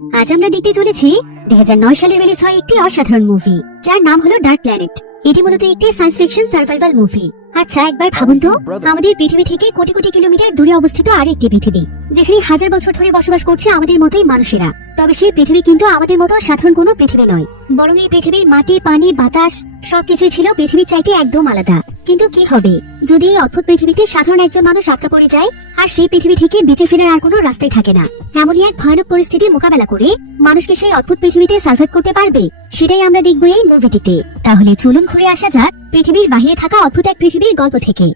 আজ আমরা দেখতে চলেছি 2009 সালে রিলিজ হয় একটি অসাধারণ মুভি যার নাম হলো ডার্ক প্ল্যানেট। এটি মূলত একটি সায়েন্স ফিকশন সার্ভাইভাল মুভি। আচ্ছা একবার ভাবুন তো, আমাদের পৃথিবী থেকে কোটি কোটি কিলোমিটার দূরে অবস্থিত আরেকটি পৃথিবী, যেখানে হাজার বছর ধরে বসবাস করছে আমাদের মতোই মানুষেরা। তবে সেই পৃথিবী কিন্তু আমাদের মতো সাধারণ কোনো পৃথিবী নয়, বরং এই পৃথিবীর মাটি, পানি, বাতাস সবকিছুই ছিল পৃথিবীর চাইতে একদম আলাদা। কিন্তু কি হবে যদি এই অদ্ভুত পৃথিবীতে সাধারণ একজন মানুষ আটকা পড়ে যায় আর সেই পৃথিবী থেকে বেঁচে ফেরার আর কোনো রাস্তাই থাকে না? এমনই এক ভয়ানক পরিস্থিতি মোকাবেলা করে মানুষকে সেই অদ্ভুত পৃথিবীতে সার্ভাইভ করতে পারবে, সেটাই আমরা দেখবো এই মুভিটিতে। তাহলে চলুন ঘুরে আসা যাক পৃথিবীর বাহিরে থাকা অদ্ভুত এক পৃথিবীর গল্প থেকে।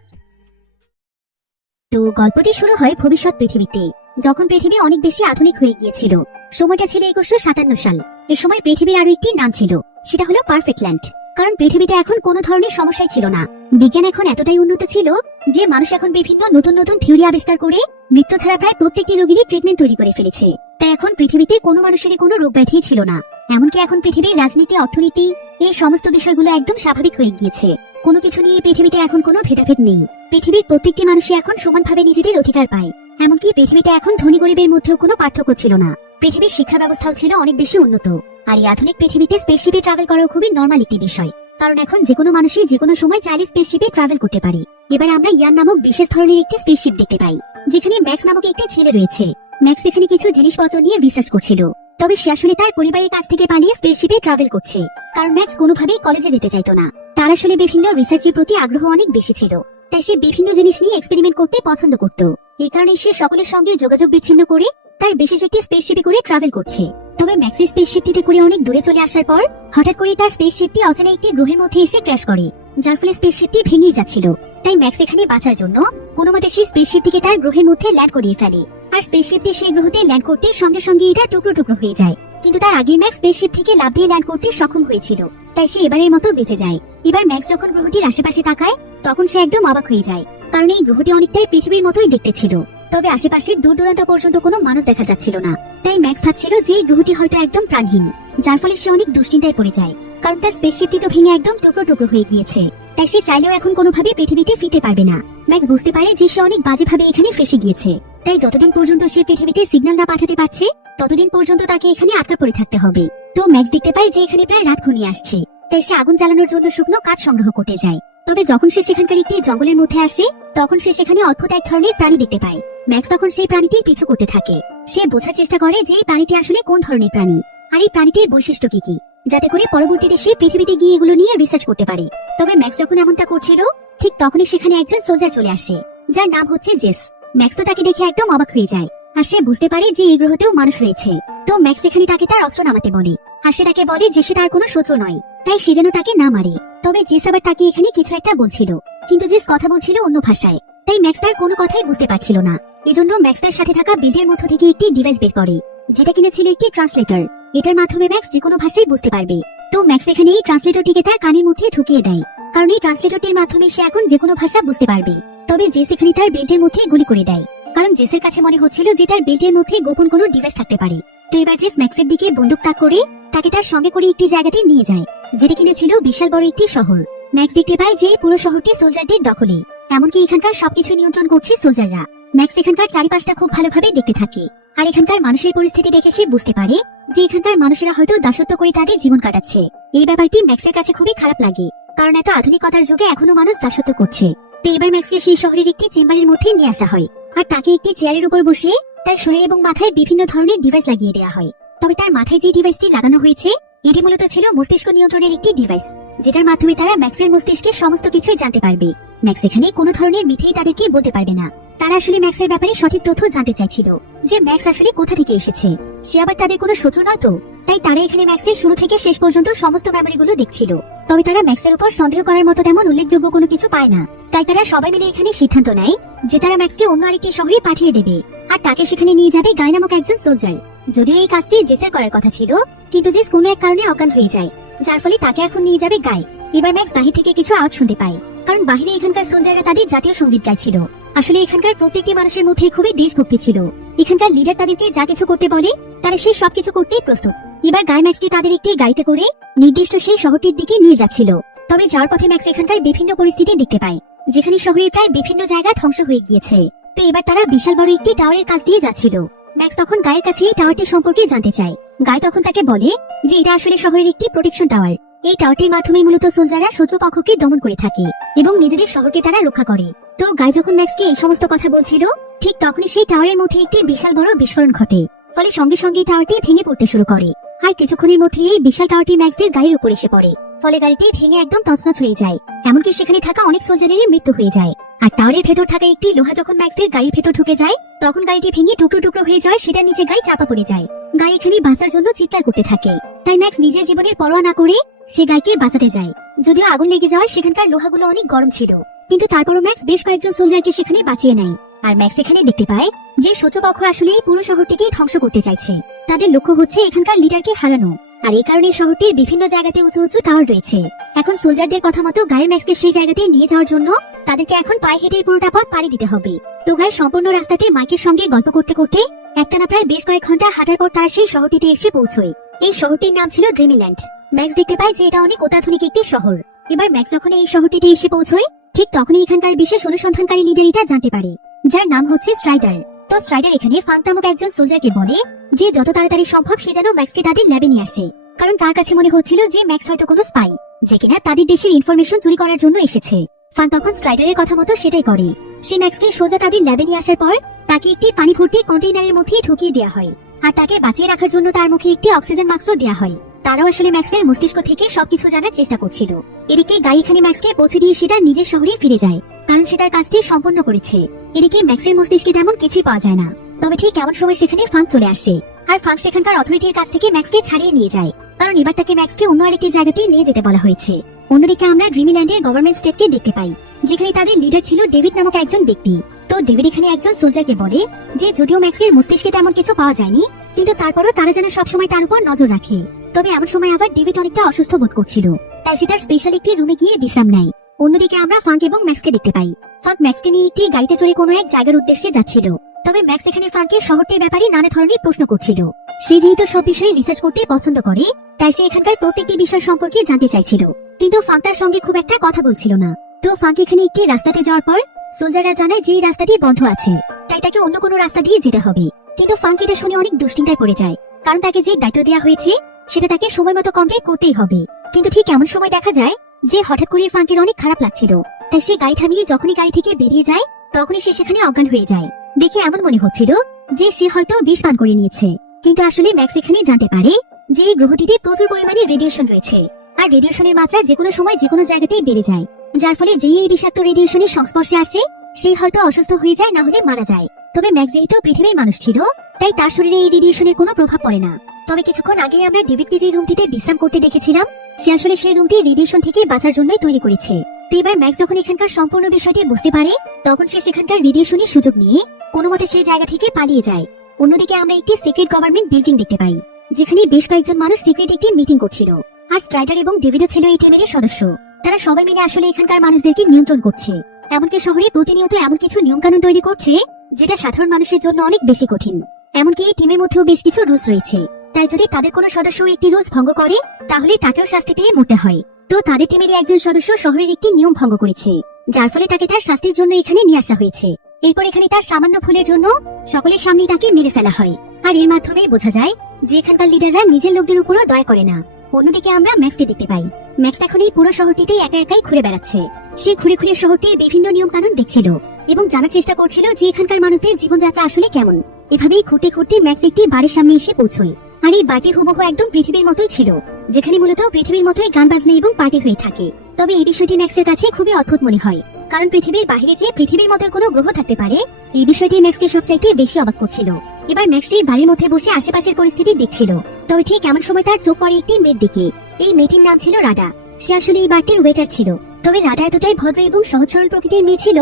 তো গল্পটি শুরু হয় ভবিষ্যৎ পৃথিবীতে, যখন পৃথিবী অনেক বেশি আধুনিক হয়ে গিয়েছিল। সময়টা ছিল 2157 সাল। এ সময় পৃথিবীর আরো একটি নাম ছিল, সেটা হলো পারফেক্ট ল্যান্ড। কারণ পৃথিবীতে এখন কোনো ধরনের সমস্যাই ছিল না। বিজ্ঞান এখন এতটাই উন্নত ছিল যে মানুষ এখন বিভিন্ন নতুন নতুন থিওরি আবিষ্কার করে মৃত্যু ছাড়া প্রায় প্রত্যেকটি রোগীরই ট্রিটমেন্ট তৈরি করে ফেলেছে। তাই এখন পৃথিবীতে কোনো মানুষেরই কোনো রোগ ব্যাধি ছিল না। এমনকি এখন পৃথিবীর রাজনীতি, অর্থনীতি এই সমস্ত বিষয়গুলো একদম স্বাভাবিক হয়ে গিয়েছে। কোনো কিছু নিয়ে পৃথিবীতে এখন কোনো ভেদাভেদ নেই। পৃথিবীর প্রত্যেকটি মানুষই এখন সমানভাবে নিজেদের অধিকার পায়। এমনকি পৃথিবীতে এখন ধনী গরিবের মধ্যেও কোনো পার্থক্য ছিল না। পৃথিবীর শিক্ষা ব্যবস্থাও ছিল অনেক বেশি উন্নত। আর এই আধুনিক পৃথিবীতে স্পেসশিপে ট্রাভেল করাও খুবই নর্মাল একটি বিষয়, কারণ এখন যে কোনো মানুষই যে কোনো সময় চাইলে স্পেসশিপে ট্রাভেল করতে পারে। এবার আমরা ইয়ান নামক বিশেষ ধরনের একটি স্পেসশিপ দেখতে পাই, যেখানে ম্যাক্স নামক একটি ছেলে রয়েছে। ম্যাক্স এখানে কিছু জিনিসপত্র নিয়ে রিসার্চ করছিল, তবে সে আসলে তার পরিবারের কাছ থেকে পালিয়ে স্পেসশিপে ট্রাভেল করছে। কারণ ম্যাক্স কোনোভাবেই কলেজে যেতে চাইতো না। তার আসলে বিভিন্ন রিসার্চের প্রতি আগ্রহ অনেক বেশি ছিল, তাই সে বিভিন্ন জিনিস নিয়ে এক্সপেরিমেন্ট করতে পছন্দ করত। এই কারণে সে সকলের সঙ্গে যোগাযোগ বিচ্ছিন্ন করে তার বিশেষ একটি স্পেসশিপে করে ট্রাভেল করছে। তবে ম্যাক্সের স্পেসশিপটিতে করে অনেক দূরে চলে আসার পর হঠাৎ করে তার স্পেসশিপটি অচেনা একটি গ্রহের মধ্যে এসে ক্র্যাশ করে, যার ফলে স্পেসশিপটি ভেঙে যাচ্ছিল। তাই ম্যাক্স এখানে বাঁচার জন্য কোনোমতে সেই স্পেসশিপটিকে তার গ্রহের মধ্যে ল্যান্ড করিয়ে ফেলে। আর স্পেসশিপটি সেই গ্রহতে ল্যান্ড করতে সঙ্গে সঙ্গে এটা টুকরো টুকরো হয়ে যায়। কিন্তু তার আগে ম্যাক্স স্পেসশিপ থেকে লাফ দিয়ে ল্যান্ড করতে সক্ষম হয়েছিল, তাই সে এবারের মতো বেঁচে যায়। এবার ম্যাক্স যখন গ্রহটির আশেপাশে তাকায় তখন সে একদম অবাক হয়ে যায়, কারণ এই গ্রহটি অনেকটাই পৃথিবীর মতোই দেখতে ছিল। তবে আশেপাশে দূর দূরান্ত পর্যন্ত কোনো মানুষ দেখা যাচ্ছিল না। তাই ম্যাক্স ভাবছিল যে এই গ্রহটি হয়তো একদম প্রাণহীন, যার ফলে সে অনেক দুশ্চিন্তায় পড়ে যায়। কারণ তার স্পেসশিপটি তো ভেঙে একদম টুকরো টুকরো হয়ে গিয়েছে, তাই সে চাইলেও এখন কোনোভাবে পৃথিবীতে ফিরতে পারবে না। ম্যাক্স বুঝতে পারে যে সে অনেক বাজেভাবে এখানে ফেসে গিয়েছে। তাই যতদিন পর্যন্ত সে পৃথিবীতে সিগন্যাল না পাঠাতে পারছে ততদিন পর্যন্ত তাকে এখানে আটকা পড়ে থাকতে হবে। তো ম্যাক্স দেখতে পায় যে এখানে প্রায় রাত ঘনিয়ে আসছে, তাই সে আগুন জ্বালানোর জন্য শুকনো কাঠ সংগ্রহ করতে যায়। তবে যখন সে সেখানকার একটি জঙ্গলের মধ্যে আসে তখন সে সেখানে অদ্ভুত এক ধরনের প্রাণী দেখতে পায়। ম্যাক্স তখন সেই প্রাণীটির পিছু করতে থাকে। সে বোঝার চেষ্টা করে যে এই প্রাণীটি আসলে কোন ধরনের প্রাণী আর এই প্রাণীটির বৈশিষ্ট্য কি কি, যাতে করে পরবর্তীতে সে পৃথিবীতে গিয়ে এগুলো নিয়ে রিসার্চ করতে পারে। তবে ম্যাক্স যখন এমনটা করছিল ঠিক তখনই সেখানে একজন সোলজার চলে আসে, যার নাম হচ্ছে জেস। ম্যাক্স তো তাকে দেখে একদম অবাক হয়ে যায়, আর সে বুঝতে পারে যে এই গ্রহতেও মানুষ রয়েছে। তো ম্যাক্স এখানে তাকে তার অস্ত্র নামাতে বলে, আর সে তাকে বলে যে সে তার কোনো শত্রু নয়, তাই সে যেন তাকে না মারে। তবে জেস আবার তাকে এখানে কিছু একটা বলছিল, কিন্তু জেস কথা বলছিল অন্য ভাষায়, তাই ম্যাক্স তার কোনো কথাই বুঝতে পারছিল না। এজন্য ম্যাক্স তার সাথে থাকা বেল্টের মধ্য থেকে একটি ডিভাইস বের করে, যেটা কিনা ছিল একটি ট্রান্সলেটর। এটার মাধ্যমে ম্যাক্স যে কোনো ভাষায় বুঝতে পারবে। তো ম্যাক্স এখানে এই ট্রান্সলেটরটিকে তার কানের মধ্যে ঢুকিয়ে দেয়, কারণ এই ট্রান্সলেটরটির মাধ্যমে সে এখন যে কোনো ভাষা বুঝতে পারবে। তবে জেস এখানে তার বেল্টের মধ্যে গুলি করে দেয়, কারণ জেসের কাছে মনে হচ্ছিল যে তার বেল্টের মধ্যে গোপন কোনো ডিভাইস থাকতে পারে। তো এবার জেস ম্যাক্সের দিকে বন্দুক তাক করে তাকে তার সঙ্গে করে একটি জায়গাতে নিয়ে যায়, যেটা কিনা ছিল বিশাল বড় একটি শহর। ম্যাক্স দেখতে পায় যে পুরো শহরটি সোলজারদের দখলে, এমনকি এখানকার সবকিছু নিয়ন্ত্রণ করছে সোলজাররা। ম্যাক্স এখানকার চারিপাশটা খুব ভালোভাবে দেখতে থাকে, আর এখানকার মানুষের পরিস্থিতি দেখে সে বুঝতে পারে যে এখানকার মানুষেরা হয়তো দাসত্ব করে তাদের জীবন কাটাচ্ছে। এই ব্যাপারটি ম্যাক্সের কাছে খুবই খারাপ লাগে, কারণ এত আধুনিকতার যুগে এখনো মানুষ দাসত্ব করছে। তো এবার ম্যাক্সকে সেই শহরের একটি চেম্বারের মধ্যে নিয়ে আসা হয়, আর তাকে একটি চেয়ারের উপর বসিয়ে তার শরীর এবং মাথায় বিভিন্ন ধরনের ডিভাইস লাগিয়ে দেওয়া হয়। তবে তার মাথায় যে ডিভাইসটি লাগানো হয়েছে এটি মূলত ছিল মস্তিষ্ক নিয়ন্ত্রণের একটি ডিভাইস, যেটার মাধ্যমে তারা ম্যাক্সের মস্তিষ্কের সমস্ত কিছুই জানতে পারবে। ম্যাক্স এখানে কোনো ধরনের মিথ্যেই তাদেরকে বলতে পারবে না। তারা আসলে ম্যাক্সের ব্যাপারে সঠিক তথ্য জানতে চাইছিল, যে ম্যাক্স আসলে কোথা থেকে এসেছে। সে আবার তাদের কোনো শত্রু নয় তো, তাই তারা এখানে ম্যাক্সের শুরু থেকে শেষ পর্যন্ত সমস্ত মেমোরিগুলো দেখছিল। তবে তারা ম্যাক্সের উপর সন্দেহ করার মতো তেমন উল্লেখযোগ্য কোনো কিছু পায় না। তাই তারা সবাই মিলে এখানে সিদ্ধান্ত নেয় যে তারা ম্যাক্সকে অন্য আরেকটি শহরে পাঠিয়ে দেবে, আর তাকে সেখানে নিয়ে যাবে গাই নামক একজন সোলজার। যদিও এই কাজটি জেসের করার কথা ছিল, কিন্তু জেস কোনো এক কারণে অজ্ঞান হয়ে যায়, যার ফলে তাকে এখন নিয়ে যাবে গাই। এবার ম্যাক্স বাহির থেকে কিছু আওয়াজ শুনতে পায়, কারণ বাহিরে এখানকার সোলজাররা তাদের জাতীয় সঙ্গীত গাইছিল। আসলে এখানকার প্রত্যেকটি মানুষের মধ্যে খুবই দেশভক্তি ছিল। এখানকার লিডার তাদেরকে যা কিছু করতে বলে তারা সেই সবকিছু করতেই প্রস্তুত। এবার গাই ম্যাক্সকে তাদের একটি গাড়িতে করে নির্দিষ্ট সেই শহরটির দিকে নিয়ে যাচ্ছিল। তবে যাওয়ার পথে ম্যাক্স এখানকার বিভিন্ন পরিস্থিতি দেখতে পায়, যেখানে শহরের প্রায় বিভিন্ন জায়গা ধ্বংস হয়ে গিয়েছে। তো এবার তারা বিশাল বড় একটি টাওয়ারের কাছ দিয়ে যাচ্ছিল। ম্যাক্স তখন গায়ের কাছে এই টাওয়ারটি সম্পর্কে জানতে চায়। গায় তখন তাকে বলে যে এটা আসলে শহরের একটি প্রোটেকশন টাওয়ার। এই টাওয়ারটির মাধ্যমে মূলত সোলজাররা শত্রুপক্ষকে দমন করে থাকে এবং নিজেদের শহরকে তারা রক্ষা করে। তো গায় যখন ম্যাক্সকে এই সমস্ত কথা বলছিল, ঠিক তখনই সেই টাওয়ারের মধ্যে একটি বিশাল বড় বিস্ফোরণ ঘটে। ফলে সঙ্গে সঙ্গে টাওয়ারটি ভেঙে পড়তে শুরু করে। আর কিছুক্ষণের মধ্যে এই বিশাল টাওয়ারটি ম্যাক্সদের গাড়ির উপর এসে পড়ে। ফলে গাড়িটি ভেঙে একদম তছনছ হয়ে যায়। এমনকি সেখানে থাকা অনেক সোলজারের মৃত্যু হয়ে যায়। আর টাওয়ারের ভেতর থাকা একটি লোহা যখন ম্যাক্সদের গাড়ির ভেতর ঢুকে যায়, তখন গাড়িটি ভেঙে টুকরো টুকরো হয়ে যায়। সেটার নিচে গায়ে চাপা পড়ে যায়। গায়ে এখানে বাঁচার জন্য চিৎকার করতে থাকে। তাই ম্যাক্স নিজের জীবনের পরোয়া না করে সে গাইকে বাঁচাতে যায়। যদিও আগুন লেগে যাওয়ায় সেখানকার লোহাগুলো অনেক গরম ছিল, কিন্তু তারপরও ম্যাক্স বেশ কয়েকজন সোলজারকে সেখানে বাঁচিয়ে নেয়। আর ম্যাক্স এখানে দেখতে পায় যে শত্রুপক্ষ আসলে এই পুরো শহরটিকে ধ্বংস করতে চাইছে। তাদের লক্ষ্য হচ্ছে এখানকার লিডারকে হারানো। আর এই কারণে শহরটির বিভিন্ন জায়গাতে উঁচু উঁচু টাওয়ার রয়েছে। এখন সোলজারদের কথা মতো গায়ের ম্যাক্সকে সেই জায়গাতে নিয়ে যাওয়ার জন্য তাদেরকে এখন পায়ে হেঁটে পুরোটা পথ পাড়ি দিতে হবে। তো গায়ে সম্পূর্ণ রাস্তাতে মাইকের সঙ্গে গল্প করতে করতে একটানা প্রায় বেশ কয়েক ঘন্টা হাঁটার পর তারা সেই শহরটিতে এসে পৌঁছয়। এই শহরটির নাম ছিল ড্রিমল্যান্ড। ম্যাক্স দেখতে পায় যে এটা অনেক অত্যাধুনিক একটি শহর। এবার ম্যাক্স যখন এই শহরটিতে এসে পৌঁছয়, ঠিক তখনই এখানকার বিশেষ অনুসন্ধানকারী লিডার এটা জানতে পারে, যার নাম হচ্ছে স্ট্রাইডার। তো স্ট্রাইডার এখানে ফাঙ্ক নামক একজন সোলজারকে বলে যে যত তাড়াতাড়ি সম্ভব সে যেন ম্যাক্সকে তাদের ল্যাবে নিয়ে আসে, কারণ তার কাছে মনে হচ্ছিল যে ম্যাক্স হয়তো কোনো স্পাই, যে কিনা তাদের দেশের ইনফরমেশন চুরি করার জন্য এসেছে। ফান তখন স্ট্রাইডারের কথা মতো সেটাই করে। সে ম্যাক্সকে সোজা তাদের ল্যাবে নিয়ে আসার পর তাকে একটি পানি ভর্তি কন্টেইনারের মধ্যে ঢুকিয়ে দেওয়া হয়। আর তাকে বাঁচিয়ে রাখার জন্য তার মুখে একটি অক্সিজেন মাস্কও দেওয়া হয়। তারাও আসলে ম্যাক্সের মস্তিষ্ক থেকে সবকিছু জানার চেষ্টা করছিল। এদিকে গাই এখানে ম্যাক্সকে পৌঁছে দিয়ে সে তার নিজের শহরে ফিরে যায়, কারণ সে তার কাজটি সম্পন্ন করেছে। এদিকে ম্যাক্সের মস্তিষ্কে তেমন কিছুই পাওয়া যায় না। তবে ঠিক এমন সময় সেখানে ফাঙ্ক চলে আসে। আর ফাঙ্ক সেখানকার অথরিটির কাছ থেকে ম্যাক্সকে ছাড়িয়ে নিয়ে যায়, কারণ এবার তাকে ম্যাক্সকে অন্য আরেকটি জায়গাতে নিয়ে যেতে বলা হয়েছে। অন্যদিকে আমরা ড্রিমল্যান্ডের গভর্নমেন্ট স্টেটকে দেখতে পাই, যেখানে তাদের লিডার ছিল ডেভিড নামক একজন ব্যক্তি। তো ডেভিড এখানে একজন সোলজারকে বলে যে যদিও ম্যাক্সের মস্তিষ্কে তেমন কিছু পাওয়া যায়নি, কিন্তু তারপরও তারা যেন সবসময় তার উপর নজর রাখে। তবে এমন সময় আবার ডেভিড অনেকটা অসুস্থ বোধ করছিল, তাই সে তার স্পেশাল একটি রুমে গিয়ে বিশ্রাম নেয়। অন্যদিকে আমরা ফাঙ্ক এবং ম্যাক্সকে দেখতে পাই। ফাঙ্ক ম্যাক্সকে নিয়ে একটি গাড়িতে চড়ে কোনো এক জায়গার উদ্দেশ্যে যাচ্ছিল। তবে ম্যাক্স এখানে ফাঙ্কের শহরটির ব্যাপারে নানা ধরনের প্রশ্ন করছিল। সে যেহেতু সব বিষয়ে রিসার্চ করতে পছন্দ করে, তাই সে এখানকার প্রত্যেকটি বিষয় সম্পর্কে জানতে চাইছিল। কিন্তু ফাঙ্ক তার সঙ্গে খুব একটা কথা বলছিল না। তো ফাঙ্ক এখানে একটি রাস্তাতে যাওয়ার পর সোলজাররা জানায় যে এই রাস্তাটি বন্ধ আছে, তাই তাকে অন্য কোনো রাস্তা দিয়ে যেতে হবে। কিন্তু ফাঙ্ক এটা শুনে অনেক দুশ্চিন্তায় পড়ে যায়, কারণ তাকে যে দায়িত্ব দেওয়া হয়েছে সেটা তাকে সময় মতো কমপ্লিট করতেই হবে। কিন্তু ঠিক এমন সময় দেখা যায় যে হঠাৎ করে ফাঙ্কের অনেক খারাপ লাগছিল, তাই সে গাড়ি থামিয়ে যখনই গাড়ি থেকে বেরিয়ে যায় তখনই সে সেখানে অজ্ঞান হয়ে যায়। দেখে এমন মনে হচ্ছিল যে সে হয়তো বিষ পান করে নিয়েছে। কিন্তু আসলে ম্যাক্স এখানে জানতে পারে যে এই গ্রহটিতে প্রচুর পরিমাণে রেডিয়েশন রয়েছে, আর রেডিয়েশনের মাত্রা যে কোনো সময় যে কোনো জায়গাতেই বেড়ে যায়, যার ফলে যেই এই বিষাক্ত রেডিয়েশনের সংস্পর্শে আসে সে হয়তো অসুস্থ হয়ে যায়, না হলে মারা যায়। তবে ম্যাক্স যেহেতু পৃথিবীর মানুষ ছিল, তাই তার শরীরে এই রেডিয়েশনের কোনো প্রভাব পড়ে না। তবে কিছুক্ষণ আগে আমরা ডেভিডকে যে রুমটিতে বিশ্রাম করতে দেখেছিলাম, সে আসলে সেই রুমটি রেডিয়েশন থেকে বাঁচার জন্যই তৈরি করেছে। তো এবার ম্যাক্স যখন এখানকার সম্পূর্ণ বিষয়টি বুঝতে পারে, তখন সে সেখানকার রেডিয়েশনের সুযোগ নিয়ে কোনো মতে সেই জায়গা থেকে পালিয়ে যায়। অন্যদিকে আমরা একটি সিক্রেট গভর্নমেন্ট বিল্ডিং দেখতে পাই, যেখানে বেশ কয়েকজন মানুষ সিক্রেট একটি মিটিং করছিল। আর স্ট্রাইডার এবং ডেভিডও ছিল এই টিমের সদস্য। তারা সবাই মিলে আসলে এখানকার মানুষদেরকে নিয়ন্ত্রণ করছে। এমনকি শহরে প্রতিনিয়ত এমন কিছু নিয়মকানুন তৈরি করছে যেটা সাধারণ মানুষের জন্য অনেক বেশি কঠিন। এমনকি এই টিমের মধ্যেও বেশ কিছু রুলস রয়েছে, তাই যদি তাদের কোনো সদস্য একটি রুলস ভঙ্গ করে তাহলে তাকেও শাস্তি পেয়ে মরতে হয়। তো তাদের টিমেরই একজন সদস্য শহরের একটি নিয়ম ভঙ্গ করেছে, যার ফলে তাকে তার শাস্তির জন্য এখানে নিয়ে আসা হয়েছে। এরপর এখানে তার সামান্য ভুলের জন্য সকলের সামনে তাকে মেরে ফেলা হয়। আর এর মাধ্যমে বোঝা যায় যে এখানকার লিডাররা নিজের লোকদের উপরও দয়া করে না। অন্যদিকে আমরা ম্যাক্সকে দেখতে পাই। ম্যাক্স এখন এই পুরো শহরটিতে একা একাই ঘুরে বেড়াচ্ছে। সে ঘুরে ঘুরে শহরটির বিভিন্ন নিয়ম কানুন দেখছিল এবং জানার চেষ্টা করছিল যে এখানকার মানুষদের জীবনযাত্রা আসলে কেমন। এভাবেই ঘুরতে ঘুরতে ম্যাক্স একটি বাড়ির সামনে এসে পৌঁছয়। আর এই বাড়ি হুবহু একদম পৃথিবীর মতোই ছিল, যেখানে মূলত পৃথিবীর মতোই গান বাজনা এবং পার্টি হয়ে থাকে। তবে এই বিষয়টি ম্যাক্সের কাছে খুবই অদ্ভুত মনে হয়, কারণ পৃথিবীর বাইরে যে পৃথিবীর মতো কোনো গ্রহ থাকতে পারে, এই বিষয়টি ম্যাক্সকে সবচাইতে বেশি অবাক করছিল। এবার ম্যাক্স এই বাড়ির মধ্যে বসে আশেপাশের পরিস্থিতি দেখছিল। তবে ঠিক এমন সময় তার চোখ পড়ে একটি মেয়ের দিকে। এই মেয়েটির নাম ছিল রাডা। সে আসলে এই বাড়ির ওয়েটার ছিল। তবে রাডা এতটাই ভদ্র এবং সহজ সরল প্রকৃতির মেয়ে ছিল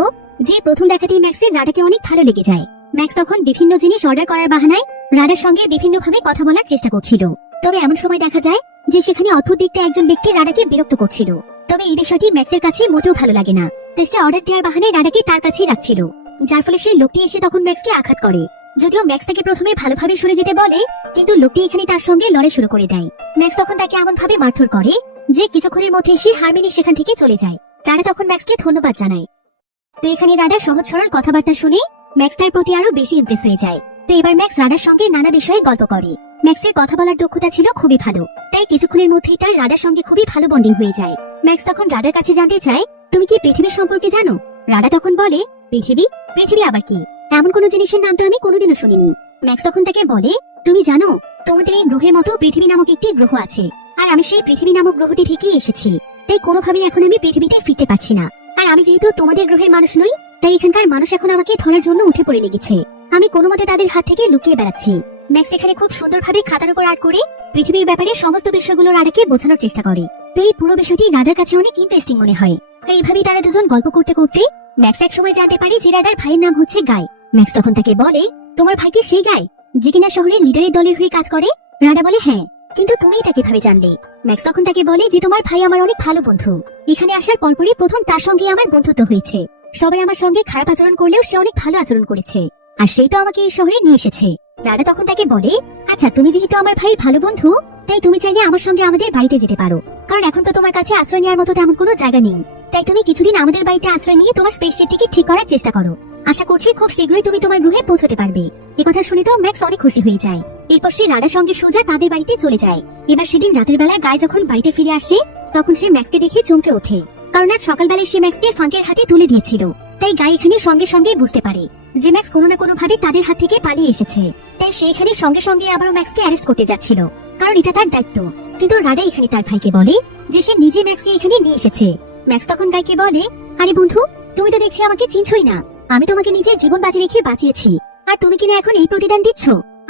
যে প্রথম দেখাতেই ম্যাক্সের রাডাকে অনেক ভালো লেগে যায়। ম্যাক্স তখন বিভিন্ন জিনিস অর্ডার করার বাহানায় রাডার সঙ্গে বিভিন্নভাবে কথা বলার চেষ্টা করছিল। তবে এমন সময় দেখা যায় যে সেখানে অদ্ভুত দেখতে একজন ব্যক্তি রাডাকে বিরক্ত করছিল। তবে এই বিষয়টি ম্যাক্সের কাছে মোটেও ভালো লাগে না। সে অর্ডার দেওয়ার বাহানায় রাডাকে তার কাছেই রাখছিল, যার ফলে সেই লোকটি এসে তখন ম্যাক্সকে আঘাত করে। যদিও ম্যাক্স তাকে প্রথমে ভালোভাবে সরে যেতে বলে, কিন্তু লোকটি এখানে তার সঙ্গে লড়াই শুরু করে দেয়। ম্যাক্স তখন তাকে এমন ভাবে মারধর করে যে কিছুক্ষণের মধ্যে সে হার মেনে সেখান থেকে চলে যায়। রাডা তখন ম্যাক্সকে ধন্যবাদ জানায়। তো এখানে রাডা সহজ সরল কথাবার্তা শুনে ম্যাক্স তার প্রতি আরো বেশি ইমপ্রেস হয়ে যায়। তো এবার ম্যাক্স রাডার সঙ্গে নানা বিষয়ে গল্প করে। ম্যাক্সের কথা বলার দক্ষতা ছিল খুবই ভালো, তাই কিছুক্ষণের মধ্যেই তার রাডার সঙ্গে খুবই ভালো বন্ডিং হয়ে যায়। ম্যাক্স তখন রাডার কাছে জানতে চায়, তুমি কি পৃথিবী সম্পর্কে জানো? রাডা তখন বলে, পৃথিবী? পৃথিবী আবার কি? এমন কোন জিনিসের নাম তো আমি কোনোদিনও শুনিনি। ম্যাক্স তখন তাকে বলে, তুমি জানো তোমাদের এই গ্রহের মতো পৃথিবী নামক একটি গ্রহ আছে, আর আমি সেই পৃথিবী নামক গ্রহটি থেকেই এসেছি। তাই কোনোভাবেই এখন আমি পৃথিবীতে ফিরতে পারছি না। আর আমি যেহেতু তোমাদের গ্রহের মানুষ নই, তাই এখানকার মানুষ এখন আমাকে ধরার জন্য উঠে পড়ে লেগেছে। আমি কোনো মতে তাদের হাত থেকে লুকিয়ে বেড়াচ্ছি। ম্যাক্স এখানে খুব সুন্দরভাবে খাতার উপর আর্ট করে পৃথিবীর ব্যাপারে সমস্ত বিষয়গুলো রাডাকে বোঝানোর চেষ্টা করে। তো এই পুরো বিষয়টি রাডার কাছে অনেক ইন্টারেস্টিং মনে হয়। আর এইভাবেই তারা দুজন গল্প করতে করতে ম্যাক্স এক সময় জানতে পারে যে রাডার ভাইয়ের নাম হচ্ছে গায়। ম্যাক্স তখন তাকে বলে, তোমার ভাই কি সেই গায় যে কিনা শহরের লিডারের দলের হয়ে কাজ করে? রাডা বলে, হ্যাঁ, কিন্তু তুমি এটা কিভাবে জানলে? ম্যাক্স তখন তাকে বলে যে তোমার ভাই আমার অনেক ভালো বন্ধু। এখানে আসার পরপরই প্রথম তার সঙ্গে আমার বন্ধুত্ব হয়েছে। সবাই আমার সঙ্গে খারাপ আচরণ করলেও সে অনেক ভালো আচরণ করেছে, আর সেই তো আমাকে এই শহরে নিয়ে এসেছে। রাডা তখন তাকে বলে, আচ্ছা, তুমি যেহেতু আমার ভাইয়ের ভালো বন্ধু, তাই তুমি চাইলে আমার সঙ্গে আমাদের বাড়িতে যেতে পারো, কারণ এখন তো তোমার কাছে আশ্রয় নেওয়ার মতো তেমন কোনো জায়গা নেই। তাই তুমি কিছুদিন আমাদের বাড়িতে আশ্রয় নিয়ে তোমার স্পেসশিপটিকে ঠিক করার চেষ্টা করো। আশা করছি খুব শীঘ্রই তুমি তোমার গ্রহে পৌঁছতে পারবে। এই কথা শুনে তো ম্যাক্স অনেক খুশি হয়ে যায়। এরপর সে রাডার সঙ্গে সোজা তাদের বাড়িতে চলে যায়। এবার সেদিন রাতের বেলা গায় যখন বাড়িতে ফিরে আসে, তখন সে ম্যাক্সকে দেখে চমকে ওঠে, কারণ আজ সকালবেলায় সে ম্যাক্সকে ফাঙ্কের হাতে তুলে দিয়েছিল। তাই গায় এখানে সঙ্গে সঙ্গে বুঝতে পারে যে ম্যাক্স কোনো না কোনো ভাবে তাদের হাত থেকে পালিয়ে এসেছে। তাই সে এখানে সঙ্গে সঙ্গে আবারও ম্যাক্সকে অ্যারেস্ট করতে যাচ্ছিল, কারণ এটা তার দায়িত্ব। কিন্তু রাডা এখানে তার ভাইকে বলে যে সে নিজে ম্যাক্সকে এখানে নিয়ে এসেছে। ম্যাক্স তখন গাইকে বলে, আরে বন্ধু, তুমি তো দেখছি আমাকে চিনছই না। আমি তোমাকে নিজের জীবন বাজি রেখে বাঁচিয়েছি, আর তুমি কিনা এখন এই প্রতিদান দিচ্ছ?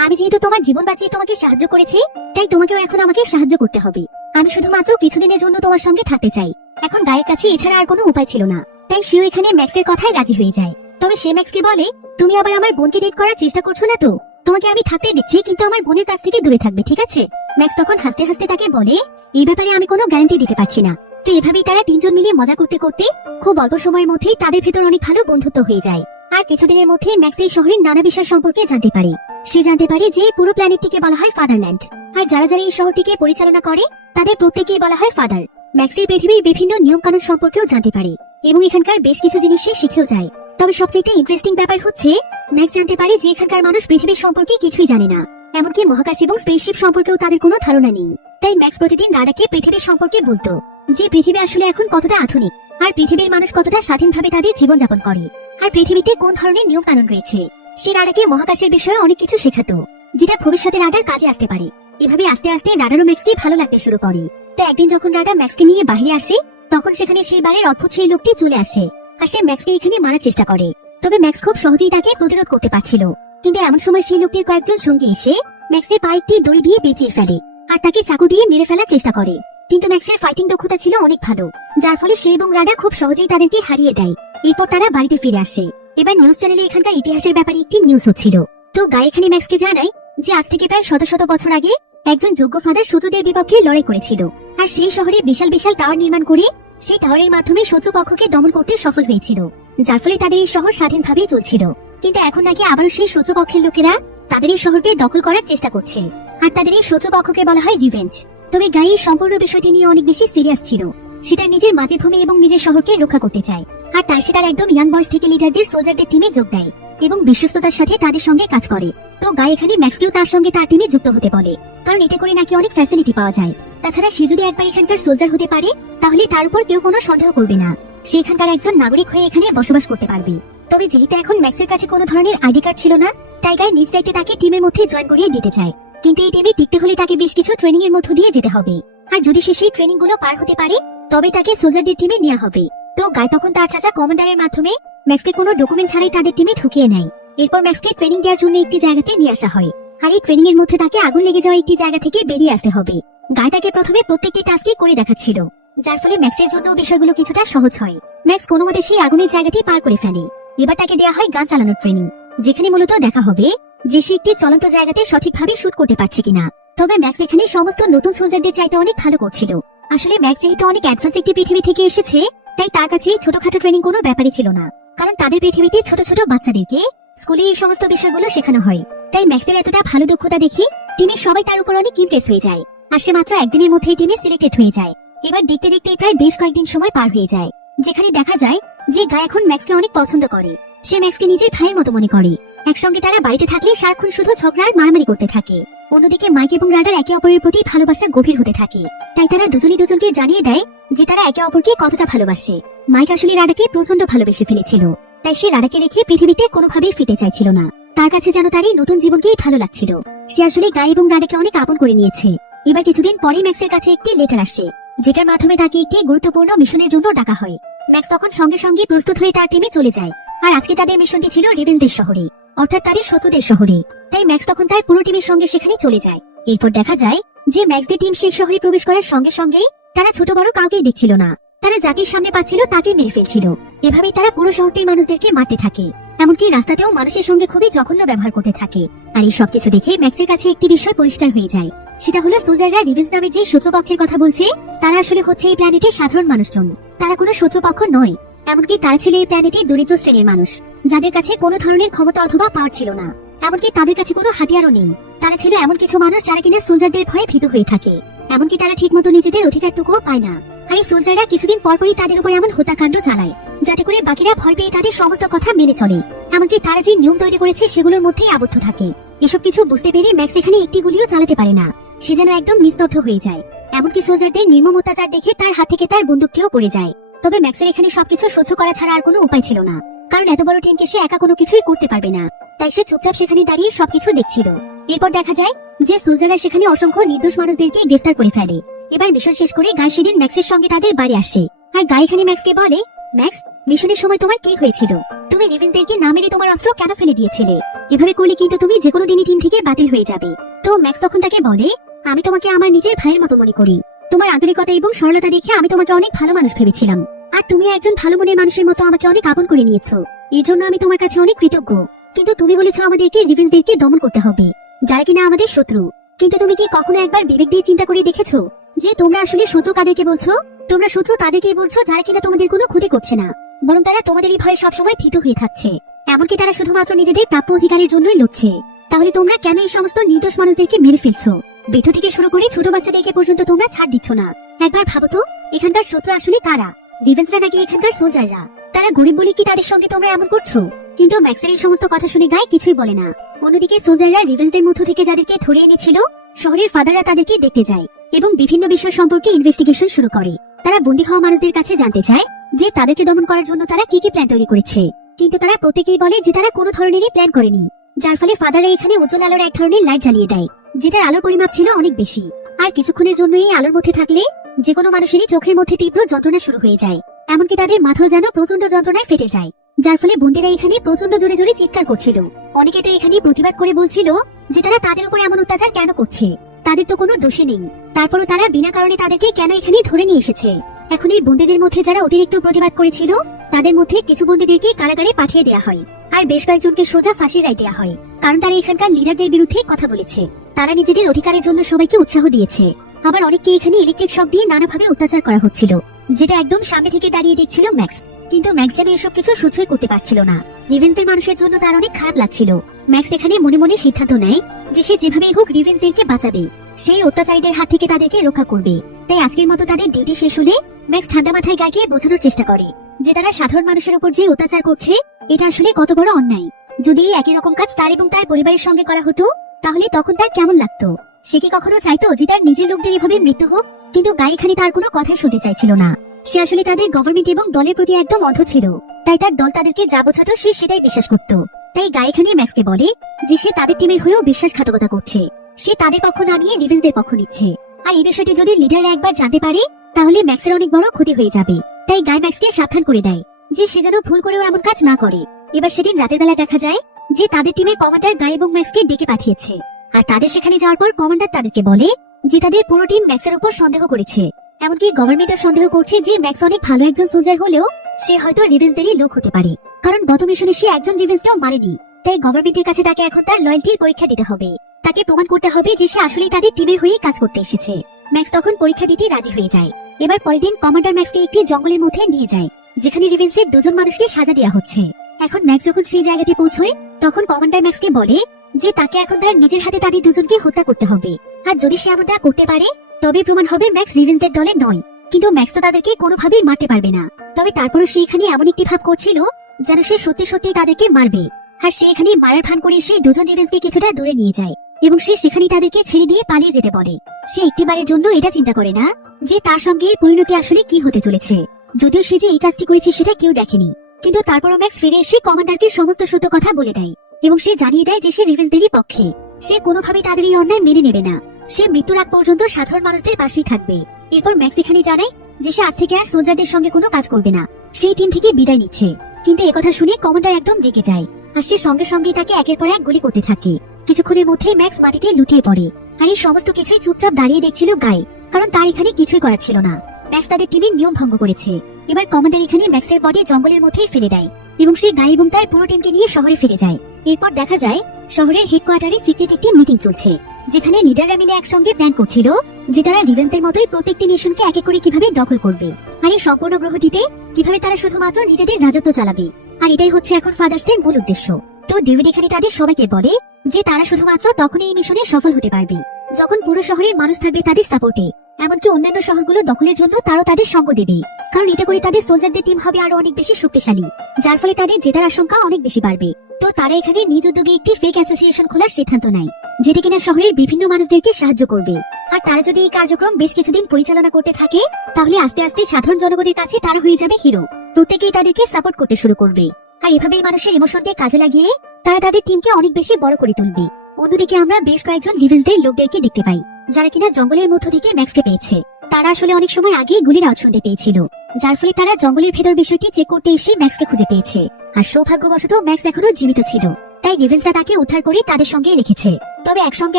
আমি যেহেতু তোমার জীবন বাঁচিয়ে তোমাকে সাহায্য করেছি, তাই তোমাকেও এখন আমাকে সাহায্য করতে হবে। আমি শুধুমাত্র কিছুদিনের জন্য তোমার সঙ্গে থাকতে চাই। এখন গায়ের কাছে এছাড়া আর কোনো উপায় ছিল না, তাই সেও এখানে ম্যাক্সের কথায় রাজি হয়ে যায়। তবে সে ম্যাক্সকে বলে, তুমি আবার আমার বোনকে ডেট করার চেষ্টা করছো না তো? তোমাকে আমি থাকতে দিচ্ছি, কিন্তু আমার বোনের কাছ থেকে দূরে থাকবে, ঠিক আছে? ম্যাক্স তখন হাসতে হাসতে তাকে বলে, এই ব্যাপারে আমি কোনো গ্যারান্টি দিতে পারছি না। তো এভাবেই তারা তিনজন মিলে মজা করতে করতে খুব অল্প সময়ের মধ্যেই তাদের ভেতর অনেক ভালো বন্ধুত্ব হয়ে যায়। আর কিছুদিনের মধ্যে ম্যাক্স এই শহরের নানা বিষয় সম্পর্কে জানতে পারে। সে জানতে পারে যে পুরো প্ল্যানেটটিকে বলা হয় ফাদারল্যান্ড, আর যারা যারা এই শহরটিকে পরিচালনা করে তাদের প্রত্যেককেই বলা হয় ফাদার। ম্যাক্স এই পৃথিবীর বিভিন্ন নিয়ম কানুন সম্পর্কেও জানতে পারে এবং এখানকার বেশ কিছু জিনিস সে শিখেও যায়। তবে সবচেয়ে ইন্টারেস্টিং ব্যাপার হচ্ছে ম্যাক্স জানতে পারে যে এখানকার মানুষ পৃথিবীর সম্পর্কে কিছুই জানে না, এমনকি মহাকাশ এবং স্পেসশিপ সম্পর্কেও তাদের কোনো ধারণা নেই। তাই ম্যাক্স প্রতিদিন রাডাকে পৃথিবীর সম্পর্কে বলতো যে পৃথিবী আসলে এখন কতটা আধুনিক, আর পৃথিবীর মানুষ কতটা স্বাধীনভাবে তাদের জীবনযাপন করে, আর পৃথিবীতে কোন ধরনের নিয়ম কানুন রয়েছে। সে রাডাকে মহাকাশের বিষয়ে অনেক কিছু শেখাতো, যেটা ভবিষ্যতে রাডার কাজে আসতে পারে। এভাবে আস্তে আস্তে রাডারও ম্যাক্সকে ভালো লাগতে শুরু করে। তো একদিন যখন রাডা ম্যাক্সকে নিয়ে বাইরে আসে, তখন সেখানে সেই বারের অদ্ভুত সেই লোকটি চলে আসে, আর সে ম্যাক্সকে এখানে মারার চেষ্টা করে। তবে ম্যাক্স খুব সহজেই তাকে প্রতিরোধ করতে পারছিল। কিন্তু এমন সময় সেই লোকটির কয়েকজন সঙ্গী এসে ম্যাক্সের পায়ে একটি দড়ি দিয়ে পেঁচিয়ে ফেলে, আর তাকে চাকু দিয়ে মেরে ফেলার চেষ্টা করে। কিন্তু ম্যাক্সের ফাইটিং দক্ষতা ছিল অনেক ভালো, যার ফলে সে এবং রাডা খুব সহজেই তাদেরকে হারিয়ে দেয়। এরপর তারা বাড়িতে ফিরে আসে। এবার নিউজ চ্যানেলে এখানকার ইতিহাসের ব্যাপারে একটি নিউজ হচ্ছিল। তো গায়ে এখানে ম্যাক্সকে জানায় যে আজ থেকে প্রায় শত শত বছর আগে একজন যোগ্য ফাদার শত্রুদের বিপক্ষে লড়াই করেছিল, আর সেই শহরে বিশাল বিশাল টাওয়ার নির্মাণ করে সেই টাওয়ারের মাধ্যমে শত্রু পক্ষকে দমন করতে সফল হয়েছিল, যার ফলে তাদের এই শহর স্বাধীনভাবেই চলছিল। কিন্তু এখন নাকি আবারও সেই শত্রুপক্ষের লোকেরা তাদের এই শহরকে দখল করার চেষ্টা করছে, আর তাদের এই শত্রুপক্ষকে বলা হয় রিভেঞ্জ। তবে গায়ে এই সম্পূর্ণ বিষয়টি নিয়ে অনেক বেশি সিরিয়াস ছিল। সে তার নিজের মাতৃভূমি এবং নিজের শহরকে রক্ষা করতে চায়, আর তাই সে তার একদম ইয়াং বয়স থেকে লিডারদের সোলজারদের টিমে যোগ দেয় এবং বিশ্বস্ততার সাথে তাদের সঙ্গে কাজ করে। তো গায়ে এখানে ম্যাক্সকেও তার সঙ্গে তার টিমে যুক্ত হতে বলে, কারণ এতে করে নাকি অনেক ফ্যাসিলিটি পাওয়া যায়। তাছাড়া সে যদি একবার এখানকার সোলজার হতে পারে, তাহলে তার উপর কেউ কোনো সন্দেহ করবে না, সে এখানকার একজন নাগরিক হয়ে এখানে বসবাস করতে পারবে। তবে যেহেতু এখন ম্যাক্সের কাছে কোনো ধরনের আইডি কার্ড ছিল না, তাই গায়ে নিজ দায়িত্বে তাকে টিমের মধ্যে জয়েন করিয়ে দিতে চায়। কিন্তু এই টিমে টিকতে হলে তাকে বেশ কিছু ট্রেনিং এর মধ্য দিয়ে যেতে হবে, আর যদি সে সেই ট্রেনিং গুলো পার হতে পারে, তবে তাকে সোলজারদের টিমে নেওয়া হবে। তো গায়ে তখন তার চাচা কমান্ডারের মাধ্যমে ম্যাক্সকে কোনো ডকুমেন্ট ছাড়াই তাদের টিমে ঢুকিয়ে নেয়। এরপর ম্যাক্সকে ট্রেনিং দেওয়ার জন্য একটি জায়গাতে নিয়ে আসা হয়, আর এই ট্রেনিং এর মধ্যে তাকে আগুন লেগে যাওয়া একটি জায়গা থেকে বেরিয়ে আসতে হবে। গায়ে তাকে প্রথমে প্রত্যেকটি টাস্কই করে দেখাচ্ছিল, যার ফলে ম্যাক্সের জন্য বিষয়গুলো কিছুটা সহজ হয়। ম্যাক্স কোনো মতে সেই আগুনের জায়গাটি পার করে ফেলে। এবার তাকে দেওয়া হয় গান চালানোর ট্রেনিং, যেখানে মূলত দেখা হবে যে সে একটি চলন্ত জায়গাতে সঠিকভাবে শুট করতে পারছে কিনা। তবে ম্যাক্স এখানে সমস্ত নতুন সোলজারদের চাইতে অনেক ভালো করছিল। আসলে ম্যাক্স যেহেতু অনেক অ্যাডভান্স একটি পৃথিবী থেকে এসেছে, তাই তার কাছে ছোটখাটো ট্রেনিং কোনো ব্যাপারই ছিল না, কারণ তাদের পৃথিবীতে ছোট ছোট বাচ্চাদেরকে স্কুলে এই সমস্ত বিষয়গুলো শেখানো হয়। তাই ম্যাক্সের এতটা ভালো দক্ষতা দেখে টিমের সবাই তার উপর অনেক ইমপ্রেস হয়ে যায়, আর সে মাত্র একদিনের মধ্যেই টিমে সিলেক্টেড হয়ে যায়। এবার দেখতে দেখতে প্রায় বেশ কয়েকদিন সময় পার হয়ে যায়, যেখানে দেখা যায় যে গায় এখন ম্যাক্সকে অনেক পছন্দ করে। সে ম্যাক্সকে নিজের ভাইয়ের মতো মনে করে। একসঙ্গে তারা বাড়িতে থাকলে সারাক্ষণ শুধু ঝগড়া আর মারামারি করতে থাকে। অন্যদিকে মাইক এবং রাডার একে অপরের প্রতি ভালোবাসা গভীর হতে থাকে। তাই তারা দুজনই দুজনকে জানিয়ে দেয় যে তারা একে অপরকে কতটা ভালোবাসে। মাইক আসলে রাডাকে প্রচন্ড ভালোবেসে ফেলেছিল, তাই সে রাডাকে রেখে পৃথিবীতে কোনোভাবেই ফিরতে চাইছিল না। তার কাছে যেন তার এই নতুন জীবনকেই ভালো লাগছিল। সে আসলে গাই এবং রাডাকে অনেক আপন করে নিয়েছে। এবার কিছুদিন পরেই ম্যাক্সের কাছে একটি লেটার আসে, যেটার মাধ্যমে তাকে একটি গুরুত্বপূর্ণ মিশনের জন্য ডাকা হয়। ম্যাক্স তখন সঙ্গে সঙ্গে প্রস্তুত হয়ে তার টিমে চলে যায়। আর আজকে তাদের মিশনটি ছিল রিভেঞ্জদের শহরে, অর্থাৎ তাদের শত্রুদের শহরে। তাই ম্যাক্স তখন তার পুরো টিমের সঙ্গে সেখানে চলে যায়। এরপর দেখা যায় যে ম্যাক্সদের টিম সেই শহরে প্রবেশ করার সঙ্গে সঙ্গেই তারা ছোট বড় কাউকেই দেখছিল না। তারা যাকে সামনে পাচ্ছিল তাকে মেরে ফেলছিল। এভাবেই তারা পুরো শহরটির মানুষদেরকে মারতে থাকে, এমনকি রাস্তাতেও মানুষের সঙ্গে খুবই জঘন্য ব্যবহার করতে থাকে। আর এই সবকিছু দেখে ম্যাক্সের কাছে একটি বিষয় পরিষ্কার হয়ে যায়, সেটা হলো সোলজাররা রিভেঞ্জ নামে যে শত্রুপক্ষের কথা বলছে তারা আসলে হচ্ছে এই প্ল্যানেটের সাধারণ মানুষজন। তারা কোনো শত্রুপক্ষ নয়, এমনকি তারা ছিল এই প্ল্যানেটে দরিদ্র শ্রেণীর মানুষ, যাদের কাছে কোনো ধরনের ক্ষমতা অথবা পাওয়ার ছিল না। এমনকি তাদের কাছে কোনো হাতিয়ারও নেই। তারা ছিল এমন কিছু মানুষ যারা কিনা সোলজারদের ভয়ে ভীত হয়ে থাকে, এমনকি তারা ঠিক মতো নিজেদের অধিকারটুকুও পায় না। আর এই সোলজাররা কিছুদিন পরপরই তাদের উপর এমন হত্যাকাণ্ড চালায় যাতে করে বাকিরা ভয় পেয়ে তাদের সমস্ত কথা মেনে চলে। এমনকি তারা যে নিয়ম তৈরি করেছে সেগুলোর মধ্যেই আবদ্ধ থাকে। এসব কিছু বুঝতে পেরে ম্যাক্স এখানে একটি গুলিও চালাতে পারে না। সে যেন একদম নিস্তব্ধ হয়ে যায়। এমনকি সোলজারদের নির্মম অত্যাচার দেখে তার হাত থেকে তার বন্দুকটিও পড়ে যায়। তবে ম্যাক্সের এখানে সবকিছু সহ্য করা ছাড়া আর কোনো উপায় ছিল না, কারণ এত বড় টিমকে সে একা কোনো কিছুই করতে পারবে না। তাই সে চুপচাপ সেখানে দাঁড়িয়ে সবকিছু দেখছিল। এরপর দেখা যায় যে সোলজাররা সেখানে অসংখ্য নির্দোষ মানুষদেরকে গ্রেফতার করে ফেলে। এবার মিশন শেষ করে গাই সেদিন ম্যাক্সের সঙ্গে তাদের বাড়ি আসে। আর গাই এখানে ম্যাক্সকে বলে, ম্যাক্স, মিশনের সময় তোমার কি হয়েছিল? তুমি রিভেঞ্জদেরকে না মেরে তোমার অস্ত্র কেন ফেলে দিয়েছিলে? এভাবে করলে কিন্তু তুমি যে কোনো দিনই টিম থেকে বাতিল হয়ে যাবে। তো ম্যাক্স তখন তাকে বলে, আমি তোমাকে আমার নিজের ভাইয়ের মতো মনে করি। তোমার আন্তরিকতা এবং সরলতা দেখে আমি তোমাকে অনেক ভালো মানুষ ভেবেছিলাম। আর তুমি একজন ভালো মনের মানুষের মতো আমাকে অনেক আপন করে নিয়েছো। এর জন্য আমি তোমার কাছে অনেক কৃতজ্ঞ। কিন্তু তুমি বলেছো আমাদেরকে রিভেঞ্জদেরকে দমন করতে হবে, যারা কিনা আমাদের শত্রু। কিন্তু তুমি কি কখনো একবার বিবেক দিয়ে চিন্তা করে দেখেছো যে তোমরা আসলে শত্রু কাদেরকে বলছো? তোমরা শত্রু তাদেরকে বলছো যারা কিনা তোমাদের কোনো ক্ষতি করছে না, বরং তারা তোমাদেরই ভয়ে সবসময় ভীত হয়ে থাকছে। এমনকি তারা শুধুমাত্র নিজেদের প্রাপ্য অধিকারের জন্যই লড়ছে। তাহলে তোমরা কেন এই সমস্ত নির্দোষ মানুষদেরকে মেরে ফেলছো? বৃদ্ধ থেকে শুরু করে ছোট বাচ্চাদেরকে পর্যন্ত তোমরা ছাড় দিচ্ছ না। একবার ভাবো তো, এখানকার শত্রু আসলে কারা? রিভেঞ্জরা নাকি এখানকার সোলজাররা? তারা গরিব বলে কি তাদের সঙ্গে তোমরা এমন করছো? কিন্তু ম্যাক্সের এই সমস্ত কথা শুনে গায়ে কিছুই বলে না। অন্যদিকে সোলজাররা রিভেঞ্জদের মধ্য থেকে যাদেরকে ধরে এনেছিল, শহরের ফাদাররা তাদেরকে দেখতে যায় এবং বিভিন্ন বিষয় সম্পর্কে ইনভেস্টিগেশন শুরু করে। তারা বন্দী হওয়া মানুষদের কাছে জানতে চায় যে তাদেরকে দমন করার জন্য তারা কি কি প্ল্যান তৈরি করেছে। কিন্তু তারা প্রত্যেকেই বলে যে তারা কোনো ধরনেরই প্ল্যান করেনি, যার ফলে ফাদাররা এখানে উজ্জ্বল আলোর এক ধরনের লাইট জ্বালিয়ে দেয়, যেটার আলোর পরিমাপ ছিল অনেক বেশি। আর কিছুক্ষণের জন্য এই আলোর মধ্যে থাকলে যে কোনো মানুষেরই চোখের মধ্যে তীব্র যন্ত্রণা শুরু হয়ে যায়, এমনকি তাদের মাথাও যেন প্রচন্ড যন্ত্রণায় ফেটে যায়, যার ফলে বন্দীরা এখানে প্রচন্ড জোরে জোরে চিৎকার করছিল। অনেকে তো এখানে প্রতিবাদ করে বলছিল যে তারা তাদের উপর এমন অত্যাচার কেন করছে, তাদের তো কোনো দোষী নেই, তারপরও তারা বিনা কারণে তাদেরকে কেন এখানে ধরে নিয়ে এসেছে। এখন এই বন্দীদের মধ্যে যারা অতিরিক্ত প্রতিবাদ করেছিল, তাদের মধ্যে কিছু বন্দীদেরকে কারাগারে পাঠিয়ে দেওয়া হয়, আর বেশ কয়েকজনকে সোজা ফাঁসির রায় দেওয়া হয়, কারণ তারা এখানকার লিডারদের বিরুদ্ধে কথা বলেছে। তারা নিজেদের অধিকারের জন্য সবাইকে উৎসাহ দিয়েছে। আবার অনেককে এখানে ইলেকট্রিক শক দিয়ে নানাভাবে অত্যাচার করা হচ্ছিল, যেটা একদম সামনে থেকে দাঁড়িয়ে দেখছিল ম্যাক্স। কিন্তু ম্যাক্স যেন এসব কিছু সহ্যই করতে পারছিল না। রিভেঞ্জদের মানুষের জন্য তার অনেক খারাপ লাগছিল। ম্যাক্স এখানে মনে মনে সিদ্ধান্ত নেয় যে সে যেভাবেই হোক রিভেঞ্জদেরকে বাঁচাবে, সেই অত্যাচারীদের হাত থেকে তাদেরকে রক্ষা করবে। তাই আজকের মতো তাদের ডিউটি শেষ হলে ম্যাক্স ঠান্ডা মাথায় গাইকে বোঝানোর চেষ্টা করে যে তারা সাধারণ মানুষের উপর যে অত্যাচার করছে এটা আসলে কত বড় অন্যায়। যদি এই একই রকম কাজ তার এবং তার পরিবারের সঙ্গে করা হতো, তাহলে তখন তার কেমন লাগতো? সে কি কখনো চাইতো যে তার নিজের লোকদের এভাবে মৃত্যু হোক? কিন্তু গাই এখানে তার কোনো কথাই শুনতে চাইছিল না। সে আসলে তাদের গভর্নমেন্ট এবং দলের প্রতি একদম অন্ধ ছিল। তাই তার দল তাদেরকে যা বোঝাতো সে সেটাই বিশ্বাস করত। তাই গাই এখানে ম্যাক্সকে বলে যে সে তাদের টিমের হয়েও বিশ্বাসঘাতকতা করছে, সে তাদের পক্ষ না নিয়ে রিভেঞ্জদের পক্ষ নিচ্ছে। আর এই বিষয়টি যদি লিডাররা একবার জানতে পারে, তাহলে ম্যাক্সের অনেক বড় ক্ষতি হয়ে যাবে। তাই গাই ম্যাক্সকে সাবধান করে দেয় যে সে যেন ভুল করেও এমন কাজ না করে। এবার সেদিন রাতের বেলা দেখা যায় যে তাদের টিমের কমান্ডার গাই এবং ম্যাক্সকে ডেকে পাঠিয়েছে। আর তাদের সেখানে যাওয়ার পর কমান্ডার তাদেরকে বলে যে তাদের পুরো টিম ম্যাক্সের উপর সন্দেহ করেছে, এমনকি গভর্নমেন্টও সন্দেহ করছে যে ম্যাক্স অনেক ভালো একজন সোলজার হলেও সে হয়তো রিভেঞ্জদেরই লোক হতে পারে, কারণ গত মিশনে সে একজন রিভেঞ্জকেও মারেনি। তাই গভর্নমেন্টের কাছে তাকে এখন তার লয়্যালটির পরীক্ষা দিতে হবে। তাকে প্রমাণ করতে হবে যে সে আসলেই তাদের টিমের হয়ে কাজ করতে এসেছে। ম্যাক্স তখন পরীক্ষা দিতে রাজি হয়ে যায়। এবার পরের দিন কমান্ডার ম্যাক্সকে একটি জঙ্গলের মধ্যে নিয়ে যায়, যেখানে রিভেঞ্জের দুজন মানুষকে সাজা দেওয়া হচ্ছে। এখন ম্যাক্স যখন সেই জায়গাতে পৌঁছয়, তখন কমান্ডার ম্যাক্সকে বলে যে তাকে এখন তার নিজের হাতে তাদের দুজনকে হত্যা করতে হবে। আর যদি সে এমনটা করতে পারে, তবে প্রমাণ হবে ম্যাক্স রিভেঞ্জদের দলে নয়। কিন্তু ম্যাক্স তো তাদেরকে কোনোভাবেই মারতে পারবে না। তবে তারপরও সে এখানে এমন একটি ভাব করছিল যেন সে সত্যি সত্যি তাদেরকে মারবে। আর সে এখানে মারার ভান করে এসে দুজন রেভেন্সকে কিছুটা দূরে নিয়ে যায় এবং সে সেখানে তাদেরকে ছেড়ে দিয়ে পালিয়ে যেতে বলে। সে একটিবারের জন্য এটা চিন্তা করে না যে তার সঙ্গে এর পরিণতি আসলে কি হতে চলেছে, যদিও সে যে এই কাজটি করেছে সেটা কেউ দেখেনি। কিন্তু তারপরও ম্যাক্স ফিরে এসে কমান্ডারকে সমস্ত সত্য কথা বলে দেয় এবং সে জানিয়ে দেয় যে সে রেভেন্সদেরই পক্ষে। সে কোনোভাবেই তাদের এই অন্যায় মেনে নেবে না। সে মৃত্যুর আগ পর্যন্ত সাধারণ মানুষদের পাশেই থাকবে। এরপর ম্যাক্স এখানে জানায় যে সে আজ থেকে আর সোলজারদের সঙ্গে কোনো কাজ করবে না, সেই টিম থেকে বিদায় নিচ্ছে। কিন্তু একথা শুনে কমান্ডার একদম রেগে যায় আর সে সঙ্গে সঙ্গে তাকে একের পর এক গুলি করতে থাকে। কিছুক্ষণের মধ্যে ম্যাক্স মাটিতে লুটিয়ে পড়ে আর এই সমস্ত কিছুই চুপচাপ দাঁড়িয়ে দেখছিল গাই, কারণ তার এখানে কিছুই করার ছিল না। ম্যাক্স তাদের টিমের নিয়ম ভঙ্গ করেছে। এবার কমান্ডার এখানে ম্যাক্সের বডি জঙ্গলের মধ্যে ফেলে দেয় এবং সে গাই এবং তার পুরো টিমকে নিয়ে শহরে ফিরে যায়। এরপর দেখা যায় শহরের হেডকোয়ার্টারে সিক্রেট একটি মিটিং চলছে, যেখানে লিডাররা মিলে একসঙ্গে প্ল্যান করছিল যে তারা রিভেন্সদের মতোই প্রত্যেকটি নেশনকে এক এক করে কিভাবে দখল করবে আর এই সম্পূর্ণ গ্রহটিতে কিভাবে তারা শুধুমাত্র নিজেদের রাজত্ব চালাবে। আর এটাই হচ্ছে এখন ফাদার্সদের মূল উদ্দেশ্য। তো ডেভিড এখানে তাদের সবাইকে বলে যে তারা শুধুমাত্র তখনই এই মিশনে সফল হতে পারবে যখন পুরো শহরের মানুষ থাকবে তাদের সাপোর্টে, এমনকি অন্যান্য শহরগুলো দখলের জন্য তারাও তাদের সঙ্গ দেবে। কারণ এটা করে তাদের সোলজারদের টিম হবে আরো অনেক বেশি শক্তিশালী, যার ফলে তাদের জেতার আশঙ্কা অনেক বেশি বাড়বে। তো তারা এখানে নিজ উদ্যোগে একটি ফেক অ্যাসোসিয়েশন খোলার সিদ্ধান্ত নেয়, যেটা কিনা শহরের বিভিন্ন মানুষদেরকে সাহায্য করবে। আর তারা যদি এই কার্যক্রম বেশ কিছুদিন পরিচালনা করতে থাকে তাহলে আস্তে আস্তে সাধারণ জনগণের কাছে তারা হয়ে যাবে হিরো। প্রত্যেকেই তাদেরকে সাপোর্ট করতে শুরু করবে আর এভাবেই মানুষের ইমোশনকে কাজে লাগিয়ে তারা তাদের টিমকে অনেক বেশি বড় করে তুলবে। অন্যদিকে আমরা বেশ কয়েকজন রিভেন্সদের লোকদেরকে দেখতে পাই যারা কিনা জঙ্গলের মধ্য থেকে ম্যাক্সকে পেয়েছে। তারা আসলে অনেক সময় আগেই গুলির আওয়াজ শুনতে পেয়েছিল, যার ফলে তারা জঙ্গলের ভেতর বিষয়টি চেক করতে এসে ম্যাক্সকে খুঁজে পেয়েছে। আর সৌভাগ্যবশত ম্যাক্স এখনো জীবিত ছিল, তাই রিভেন্সরা তাকে উদ্ধার করে তাদের সঙ্গে রেখেছে। তবে একসঙ্গে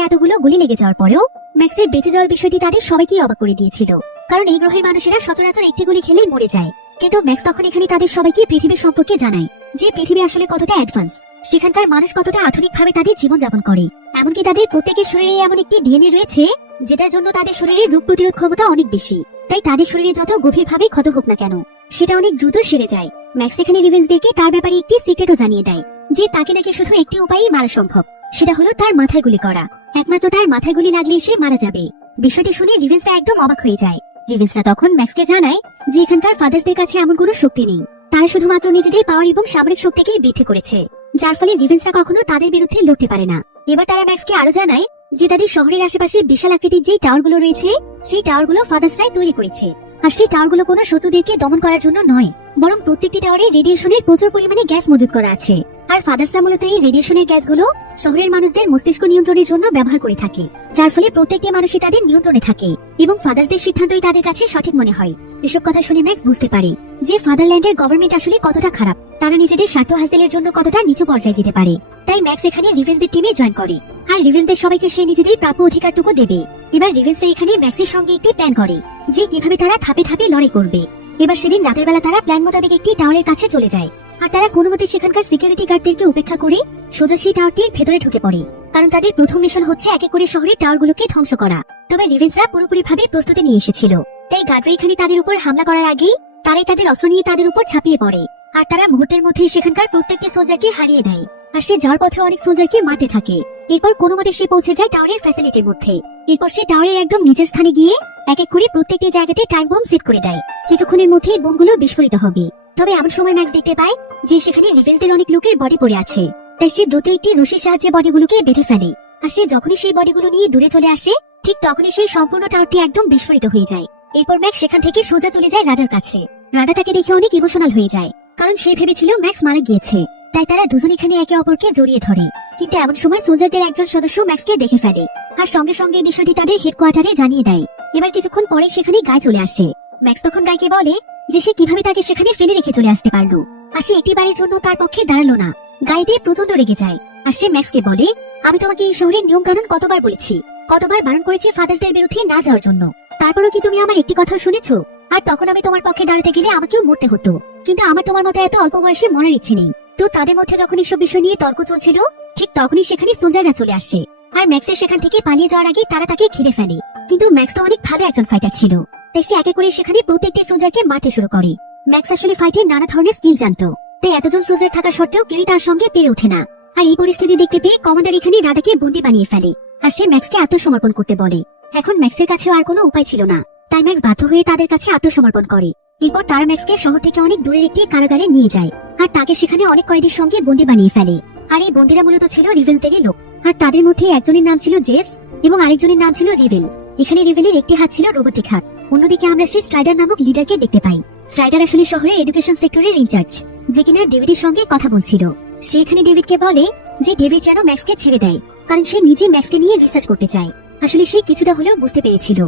এতগুলো গুলি লেগে যাওয়ার পরেও ম্যাক্সের বেঁচে যাওয়ার বিষয়টি তাদের সবাইকেই অবাক করে দিয়েছিল, কারণ এই গ্রহের মানুষেরা সচরাচর একটি গুলি খেলেই মরে যায়। কিন্তু ম্যাক্স তখন এখানে তাদের সবাইকে পৃথিবীর সম্পর্কে জানায় যে পৃথিবী আসলে কতটা অ্যাডভান্স, সেখানকার মানুষ কতটা আধুনিকভাবে তাদের জীবন যাপন করে। এমনকি তাদের প্রত্যেকের শরীরে এমন একটি ডিএনএ রয়েছে যেটার জন্য তাদের শরীরের রোগ প্রতিরোধ ক্ষমতা অনেক বেশি, তাই তাদের শরীরে যত গভীরভাবে ক্ষত হোক না কেন সেটা অনেক দ্রুত সেরে যায়। ম্যাক্স এখানে রিভেন্সদেরকে তার ব্যাপারে একটি সিক্রেটও জানিয়ে দেয় যে তাকে নাকি শুধু একটি উপায়েই মারা সম্ভব, সেটা হলো তার মাথায় গুলি করা। একমাত্র তার মাথায় গুলি লাগলে সে মারা যাবে। বিষয়টি শুনে রিভেন্সরা একদম অবাক হয়ে যায়। রিভেন্সরা তখন ম্যাক্সকে জানায় যে এখানকার ফাদার্সদের কাছে এমন কোনো শক্তি নেই, তারা শুধুমাত্র নিজেদের পাওয়ার এবং সামরিক শক্তিকেই বৃদ্ধি করেছে, যার ফলে রিভেন্সরা কখনো তাদের বিরুদ্ধে লড়তে পারে না। এবার তারা ম্যাক্সকে আরো জানায় যে তাদের শহরের আশেপাশে বিশাল আকৃতির যে টাওয়ারগুলো রয়েছে সেই টাওয়ারগুলো ফাদার্সরাই তৈরি করেছে। আর সেই টাওয়ারগুলো কোনো শত্রুদেরকে দমন করার জন্য নয়, বরং প্রত্যেকটি টাওয়ারে রেডিয়েশনের প্রচুর পরিমাণে গ্যাস মজুত করা আছে। আর ফাদার্সরা মূলত এই রেডিয়েশনের গ্যাসগুলো শহরের মানুষদের মস্তিষ্ক নিয়ন্ত্রণের জন্য ব্যবহার করে থাকে, যার ফলে প্রত্যেকটি মানুষই তাদের নিয়ন্ত্রণে থাকে এবং ফাদার্সদের সিদ্ধান্তই তাদের কাছে সঠিক মনে হয়। এসব কথা শুনে ম্যাক্স বুঝতে পারে যে ফাদারল্যান্ডের গভর্নমেন্ট আসলে কতটা খারাপ, তারা নিজেদের স্বার্থ হাসিলের জন্য কতটা নিচু পর্যায়ে যেতে পারে। তাই ম্যাক্স এখানে রিভেন্সদের টিমে জয়েন করে আর রিভেন্সদের সবাইকে সে নিজেদের প্রাপ্য অধিকারটুকু দেবে। এবার রিভেন্সরা এখানে ম্যাক্সের সঙ্গে একটি প্ল্যান করে যে কিভাবে তারা ধাপে ধাপে লড়াই করবে। এবার সেদিন রাতের বেলা তারা প্ল্যান মোতাবেক একটি টাওয়ারের কাছে চলে যায় আর তারা কোনো মতে সেখানকার সিকিউরিটি গার্ডদেরকে উপেক্ষা করে সোজা সেই টাওয়ারটির ভেতরে ঢুকে পড়ে, কারণ তাদের প্রথম মিশন হচ্ছে এক এক করে শহরের টাওয়ারগুলোকে ধ্বংস করা। তবে রিভেন্সরা পুরোপুরি ভাবে প্রস্তুতি নিয়ে এসেছিল, তাই গার্ডরা এখানে তাদের উপর হামলা করার আগেই তারাই তাদের অস্ত্র নিয়ে তাদের উপর ঝাঁপিয়ে পড়ে আর তারা মুহূর্তের মধ্যে সেখানকার প্রত্যেকটি সোলজারকে হারিয়ে দেয়। আর সে যাওয়ার পথে অনেক সোলজারকে মারতে থাকে। এরপর কোনো মতে সে পৌঁছে যায় টাওয়ারের ফ্যাসিলিটির মধ্যে। এরপর সে টাওয়ারের একদম নিচের স্থানে গিয়ে এক এক করে প্রত্যেকটি জায়গাতে টাইম বোম সেট করে দেয়। কিছুক্ষণের মধ্যে বোমগুলো বিস্ফোরিত হবে। তবে এমন সময় ম্যাক্স দেখতে পায় যে সেখানে রিভেন্সদের অনেক লোকের বডি পড়ে আছে, তাই সে দ্রুত একটি রশির সাহায্যে বডিগুলোকে বেঁধে ফেলে। আর সে যখনই সেই বডিগুলো নিয়ে দূরে চলে আসে ঠিক তখনই সেই সম্পূর্ণ টাওয়ারটি একদম বিস্ফোরিত হয়ে যায়। এরপর ম্যাক্স সেখান থেকে সোজা চলে যায় রাডার কাছে। রাডা তাকে দেখে অনেক ইমোশনাল হয়ে যায়, কারণ সে ভেবেছিল ম্যাক্স মারা গিয়েছে, তাই তারা দুজন এখানে একে অপরকে জড়িয়ে ধরে। কিন্তু এমন সময় সোলজারদের একজন সদস্য ম্যাক্সকে দেখে ফেলে আর সঙ্গে সঙ্গে বিষয়টি তাদের হেডকোয়ার্টারে জানিয়ে দেয়। এবার কিছুক্ষণ পরে সেখানে গায়ে চলে আসে। ম্যাক্স তখন গাইকে বলে যে সে কিভাবে তাকে সেখানে ফেলে রেখে চলে আসতে পারলো আর সে একটিবারের জন্য তার পক্ষে দাঁড়ালো না। গাইতে প্রচন্ড রেগে যায় আর সে ম্যাক্সকে বলে, আমি তোমাকে এই শহরের নিয়ম কানুন কতবার বলেছি, কতবার বারণ করেছি ফাদার্সদের বিরুদ্ধে না যাওয়ার জন্য, তারপরও কি তুমি আমার একটি কথা শুনেছো? আর তখন আমি তোমার পক্ষে দাঁড়াতে গেলে আমাকেও মরতে হতো, কিন্তু আমার তোমার মতো এত অল্প বয়সে মরার ইচ্ছে নেই। তো তাদের মধ্যে যখন এসব বিষয় নিয়ে তর্ক চলছিল ঠিক তখনই সেখানে সোলজাররা চলে আসে আর ম্যাক্সের সেখান থেকে পালিয়ে যাওয়ার আগে তারা তাকে ঘিরে ফেলে। কিন্তু ম্যাক্স তো অনেক ভালো একজন ফাইটার ছিল, তাই সে একে করে সেখানে প্রত্যেকটি সোলজারকে মারতে শুরু করে। ম্যাক্স আসলে ফাইটের নানা ধরনের স্কিল জানতো, তাই এতজন সোলজার থাকা সত্ত্বেও কেউই তার সঙ্গে পেরে ওঠে না। আর এই পরিস্থিতি দেখতে পেয়ে কমান্ডার এখানে রাডাকে বন্দী বানিয়ে ফেলে আর সে ম্যাক্সকে আত্মসমর্পণ করতে বলে। এখন ম্যাক্সের কাছেও আর কোনো উপায় ছিল না, তাই ম্যাক্স বাধ্য হয়ে তাদের কাছে আত্মসমর্পণ করে। এরপর তারা ম্যাক্সকে শহর থেকে অনেক দূরের একটি কারাগারে নিয়ে যায় আর তাকে সেখানে অনেক কয়েদির সঙ্গে বন্দী বানিয়ে ফেলে। আর এই বন্দিরা মূলত ছিল রিভেন্সদেরই লোক। আর তাদের মধ্যে একজনের নাম ছিল জেস এবং আরেকজনের নাম ছিল রিভেল। এখানে রিভেলের একটি হাত ছিল রোবটিক হাত। অন্যদিকে আমরা সেই স্ট্রাইডার নামক লিডারকে দেখতে পাই। স্ট্রাইডার আসলে শহরের এডুকেশন সেক্টরের ইনচার্জ, যে কিনা ডেভিডের সঙ্গে কথা বলছিল। সে এখানে ডেভিডকে বলে যে ডেভিড যেন ম্যাক্সকে ছেড়ে দেয়, কারণ সে নিজে ম্যাক্সকে নিয়ে রিসার্চ করতে চায়। আসলে সে কিছুটা হলেও বুঝতে পেরেছিল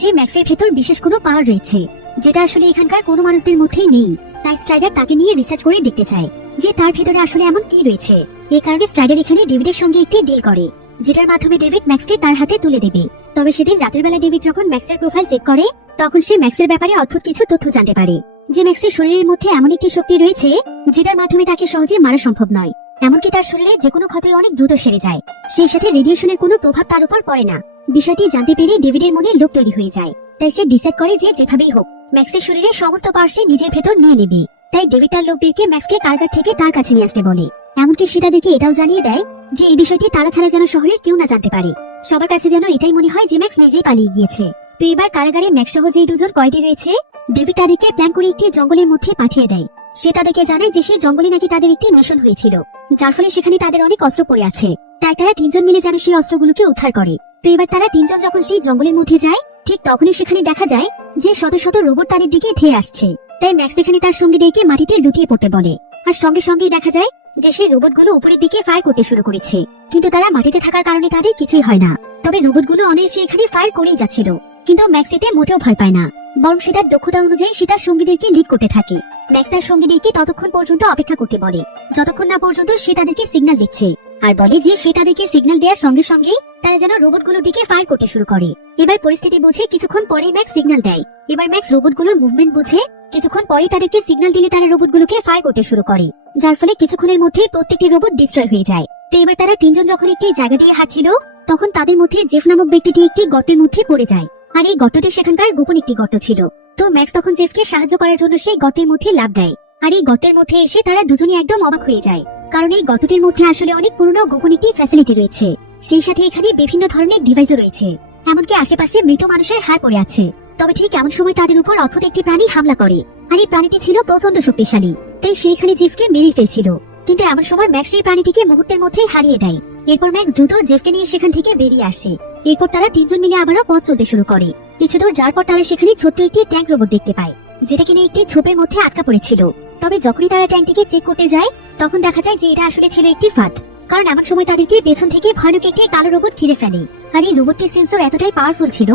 যে ম্যাক্সের ভেতর বিশেষ কোনো পাওয়ার রয়েছে, যেটা আসলে এখানকার কোনো মানুষদের মধ্যেই নেই। তাই স্ট্রাইডার তাকে নিয়ে রিসার্চ করে দেখতে চায় যে তার ভেতরে আসলে এমন কি রয়েছে। এই কারণে স্ট্রাইডার এখানে ডেভিডের সঙ্গে একটি ডিল করে, যেটার মাধ্যমে ডেভিড ম্যাক্সকে তার হাতে তুলে দেবে। তবে সেদিন রাতের বেলা ডেভিড যখন ম্যাক্সের প্রোফাইল চেক করে, তখন সে ম্যাক্সের ব্যাপারে অদ্ভুত কিছু তথ্য জানতে পারে। যে ম্যাক্সের শরীরের মধ্যে এমন একটি শক্তি রয়েছে যেটার মাধ্যমে তাকে সহজে মারা সম্ভব নয়। এমনকি তার শরীরে যে কোনো ক্ষতি অনেক দ্রুত সেরে যায়। সেই সাথে রেডিয়েশনের কোনো প্রভাব তার উপর পড়ে না। বিষয়টি জানতে পেরে ডেভিডের মনে লোভ তৈরি হয়ে যায়। তাই সে ডিসাইড করে যে যেভাবেই হোক ম্যাক্সের শরীরে সমস্ত পাওয়ার সে নিজের ভেতর নিয়ে নেবে। তাই ডেভিড তার লোকদেরকে ম্যাক্সকে কারাগার থেকে তার কাছে নিয়ে আসতে বলে। এমনকি সে তাদেরকে এটাও জানিয়ে দেয় যে এই বিষয়টি তারা ছাড়া যেন শহরের কেউ না জানতে পারে। সবার কাছে যেন এটাই মনে হয় যে ম্যাক্স নিজেই পালিয়ে গিয়েছে। তো এবার কারাগারে ম্যাক্স সহ যে দুজন কয়েদি রয়েছে, ডেভিড তাদেরকে প্ল্যান করে একটি জঙ্গলের মধ্যে পাঠিয়ে দেয়। সে তাদেরকে জানায় যে সেই জঙ্গলে নাকি তাদের একটি মিশন হয়েছিল, যার ফলে সেখানে তাদের অনেক অস্ত্র পড়ে আছে। তাই তারা তিনজন মিলে যেন সেই অস্ত্রগুলোকে উদ্ধার করে। তো এবার তারা তিনজন যখন সেই জঙ্গলের মধ্যে যায়, ঠিক তখনই সেখানে দেখা যায় যে শত শত রোবট তাদের দিকে ধেয়ে আসছে। তাই ম্যাক্স এখানে তার সঙ্গীদেরকে মাটিতে লুটিয়ে পড়তে বলে। আর সঙ্গে সঙ্গেই দেখা যায় যে সেই রোবটগুলো উপরের দিকে ফায়ার করতে শুরু করেছে, কিন্তু তারা মাটিতে থাকার কারণে তাদের কিছুই হয় না। তবে রোবটগুলো অনেক এখানে ফায়ার করেই যাচ্ছিল, কিন্তু ম্যাক্স এতে মোটেও ভয় পায় না, বরং সে তার দক্ষতা অনুযায়ী সে তার সঙ্গীদেরকে লিড করতে থাকে। ম্যাক্স তার সঙ্গীদেরকে ততক্ষণ পর্যন্ত অপেক্ষা করতে বলে যতক্ষণ না পর্যন্ত সে তাদেরকে সিগন্যাল দিচ্ছে, আর বলে যে সে তাদেরকে সিগন্যাল দেওয়ার সঙ্গে সঙ্গে তারা যেন রোবটগুলোর দিকে ফায়ার করতে শুরু করে। এবার পরিস্থিতি বুঝে কিছুক্ষণ পরেই ম্যাক্স সিগন্যাল দেয়। এবার ম্যাক্স রোবটগুলোর মুভমেন্ট বুঝে কিছুক্ষণ পরেই তাদেরকে সিগন্যাল দিলে তারা রোবটগুলোকে ফায়ার করতে শুরু করে, যার ফলে কিছুক্ষণের মধ্যেই প্রত্যেকটি রোবট ডিস্ট্রয় হয়ে যায়। তো এবার তারা তিনজন যখন একটি জায়গা দিয়ে হাঁটছিল, তখন তাদের মধ্যে জেফ নামক ব্যক্তিটি একটি গর্তের মধ্যে পড়ে যায়। আর এই গর্তটি সেখানকার গোপন একটি গর্ত ছিল। তো ম্যাক্স তখন জেফকে সাহায্য করার জন্য সেই গর্তের মধ্যে লাফ দেয়। আর এই গর্তের মধ্যে এসে তারা দুজনই একদম অবাক হয়ে যায়, কারণ এই গর্তটির মধ্যে আসলে অনেক পুরনো গোপন একটি ফ্যাসিলিটি রয়েছে। সেই সাথে এখানে বিভিন্ন ধরনের ডিভাইসও রয়েছে, এমনকি আশেপাশে মৃত মানুষের হাড় পড়ে আছে। তবে ঠিক এমন সময় তাদের উপর অদ্ভুত একটি প্রাণী হামলা করে, আর এই প্রাণীটি ছিল প্রচন্ড শক্তিশালী। তাই সেইখানে জেফকে মেরে ফেলছিল, কিন্তু এমন সময় ম্যাক্স সেই প্রাণীটিকে মুহূর্তের মধ্যেই হারিয়ে দেয়। এরপর ম্যাক্স দ্রুত জেফকে নিয়ে সেখান থেকে বেরিয়ে আসে। এরপর তারা তিনজন মিলে আবারও পথ চলতে শুরু করে। কিছু দূর যাওয়ার পর তারা সেখানে ছোট্ট একটি ট্যাঙ্ক রোবট দেখতে পায়, যেটা কিনা একটি ঝোপের মধ্যে আটকা পড়েছিল। তবে যখনই তারা ট্যাঙ্কটিকে চেক করতে যায়, তখন দেখা যায় যে এটা আসলে ছিল একটি ফাঁদ, কারণ এমন সময় তাদেরকে পেছন থেকে ভয়ানক একটি কালো রোবট ঘিরে ফেলে। আর এই রোবটটির সেন্সর এতটাই পাওয়ারফুল ছিল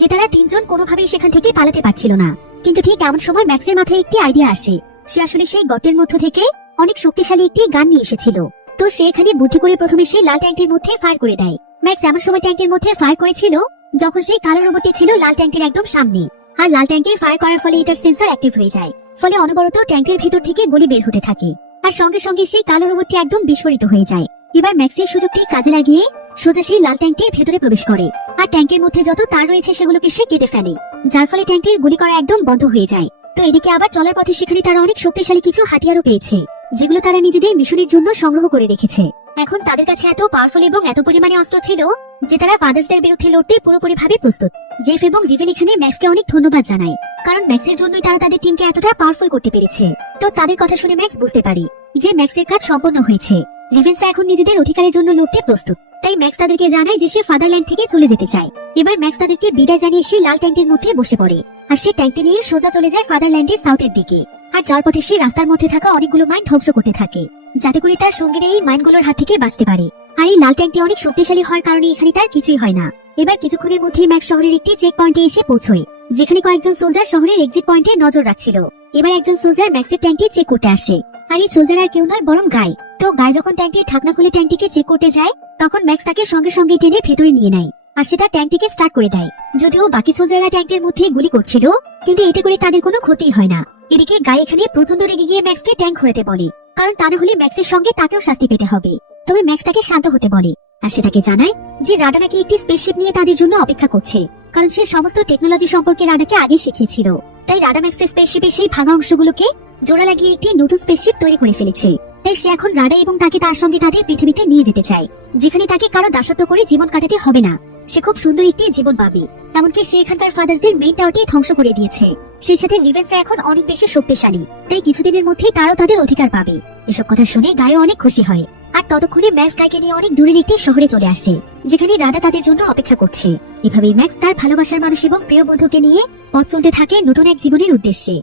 যে তারা তিনজন কোনোভাবেই সেখান থেকে পালাতে পারছিল না। কিন্তু ঠিক এমন সময় ম্যাক্সের মাথায় একটি আইডিয়া আসে। সে আসলে সেই গর্তের মধ্য থেকে অনেক শক্তিশালী একটি গান নিয়ে এসেছিল। তো সে এখানে বুদ্ধি করে প্রথমে সেই লাল ট্যাঙ্কটির মধ্যে ফায়ার করে দেয়। ম্যাক্স এমন সময় ট্যাঙ্কের মধ্যে ফায়ার করেছিল যখন সেই কালো রোবটটি ছিল লাল ট্যাঙ্কের একদম সামনে। আর লাল ট্যাঙ্কে ফায়ার করার ফলে এটার সেন্সর অ্যাক্টিভ হয়ে যায়, ফলে অনবরত ট্যাঙ্কের ভেতর থেকে গুলি বের হতে থাকে। আর সঙ্গে সঙ্গে সেই কালো রোবটটি একদম বিস্ফোরিত হয়ে যায়। এবার ম্যাক্সের সুযোগটি কাজে লাগিয়ে সোজা সেই লাল ট্যাঙ্কের ভেতরে প্রবেশ করে, আর ট্যাঙ্কের মধ্যে যত তার রয়েছে সেগুলোকে সে কেটে ফেলে, যার ফলে ট্যাঙ্কের গুলি করা একদম বন্ধ হয়ে যায়। তো এদিকে আবার চলার পথে সেখানে তারা অনেক শক্তিশালী কিছু হাতিয়ারও পেয়েছে, যেগুলো তারা নিজেদের মিশনের জন্য সংগ্রহ করে রেখেছে। এখন তাদের কাছে এত পাওয়ারফুল এবং এত পরিমাণে অস্ত্র ছিল যে তারা ফাদার্সদের বিরুদ্ধে লড়তে পুরোপুরি ভাবে প্রস্তুত। জেফ এবং রিভেল এখানে ম্যাক্সকে অনেক ধন্যবাদ জানায়, কারণ ম্যাক্সের জন্যই তারা তাদের টিমকে এতটা পাওয়ারফুল করতে পেরেছে। তো তাদের কথা শুনে ম্যাক্স বুঝতে পারে যে ম্যাক্সের কাজ সম্পন্ন হয়েছে। রিভেন্সরা এখন নিজেদের অধিকারের জন্য লড়তে প্রস্তুত। তাই ম্যাক্স তাদেরকে জানায় যে সে ফাদারল্যান্ড থেকে চলে যেতে চায়। এবার ম্যাক্স তাদেরকে বিদায় জানিয়ে সে লাল ট্যাঙ্কের মধ্যে বসে পড়ে, আর সে ট্যাঙ্কটি নিয়ে সোজা চলে যায় ফাদারল্যান্ডের সাউথের দিকে। আর যার পথে সে রাস্তার মধ্যে থাকা অনেকগুলো মাইন ধ্বংস করতে থাকে, যাতে করে তার সঙ্গীরা এই মাইনগুলোর হাত থেকে বাঁচতে পারে। আর এই লাল ট্যাঙ্কটি অনেক শক্তিশালী হওয়ার কারণে এখানে তার কিছুই হয় না। এবার কিছুক্ষণের মধ্যেই ম্যাক্স শহরের একটি চেক পয়েন্টে এসে পৌঁছয়, যেখানে কয়েকজন সোলজার শহরের এক্সিট পয়েন্টে নজর রাখছিল। এবার একজন সোলজার ম্যাক্সের ট্যাঙ্কটি চেক করতে আসে, আর এই সোলজার আর কেউ নয় বরং গাই। তো গাই যখন ট্যাঙ্কটির ঢাকনা খুলে ট্যাঙ্কটিকে চেক করতে যায়, তখন ম্যাক্স তাকে সঙ্গে সঙ্গে টেনে ভেতরে নিয়ে নেয়, আর সেটা ট্যাঙ্কটিকে স্টার্ট করে দেয়। যদিও বাকি সোলজাররা ট্যাঙ্কের মধ্যে গুলি করছিল, কিন্তু এতে করে তাদের কোনো ক্ষতি হয় না। এদিকে গাই এখানে প্রচন্ড রেগে গিয়ে ম্যাক্সকে ট্যাঙ্ক ঘোরাতে বলে, কারণ তা না হলে ম্যাক্সের সঙ্গে তাকেও শাস্তি পেতে হবে। তবে ম্যাক্স তাকে শান্ত হতে বলে, আর সে তাকে জানায় যে রাডা নাকি একটি স্পেসশিপ নিয়ে তাদের জন্য অপেক্ষা করছে, কারণ সে সমস্ত টেকনোলজি সম্পর্কে রাডাকে আগে শিখিয়েছিল। তাই রাডা ম্যাক্সের স্পেসশিপে সেই ভাঙা অংশগুলোকে জোড়া লাগিয়ে একটি নতুন স্পেসশিপ তৈরি করে ফেলেছে। তাই সে এখন রাডা এবং তাকে তার সঙ্গে তাদের পৃথিবীতে নিয়ে যেতে চায়, যেখানে তাকে কারো দাসত্ব করে জীবন কাটাতে হবে না। সে খুব সুন্দর একটি জীবন পাবে। এমনকি সে এখানকার ফাদার্সদের মেইন টাওয়ারটি ধ্বংস করে দিয়েছে। সেই সাথে রিভেন্সরা এখন অনেক বেশি শক্তিশালী, তাই কিছুদিনের মধ্যেই তারাও তাদের অধিকার পাবে। এসব কথা শুনে গায়ে অনেক খুশি হয়। আর ততক্ষণে ম্যাক্স গাইকে নিয়ে অনেক দূরের একটি শহরে চলে আসে, যেখানে রাডা তাদের জন্য অপেক্ষা করছে। এভাবেই ম্যাক্স তার ভালোবাসার মানুষ এবং প্রিয় বন্ধুকে নিয়ে পথ চলতে থাকে নতুন এক জীবনের উদ্দেশ্যে।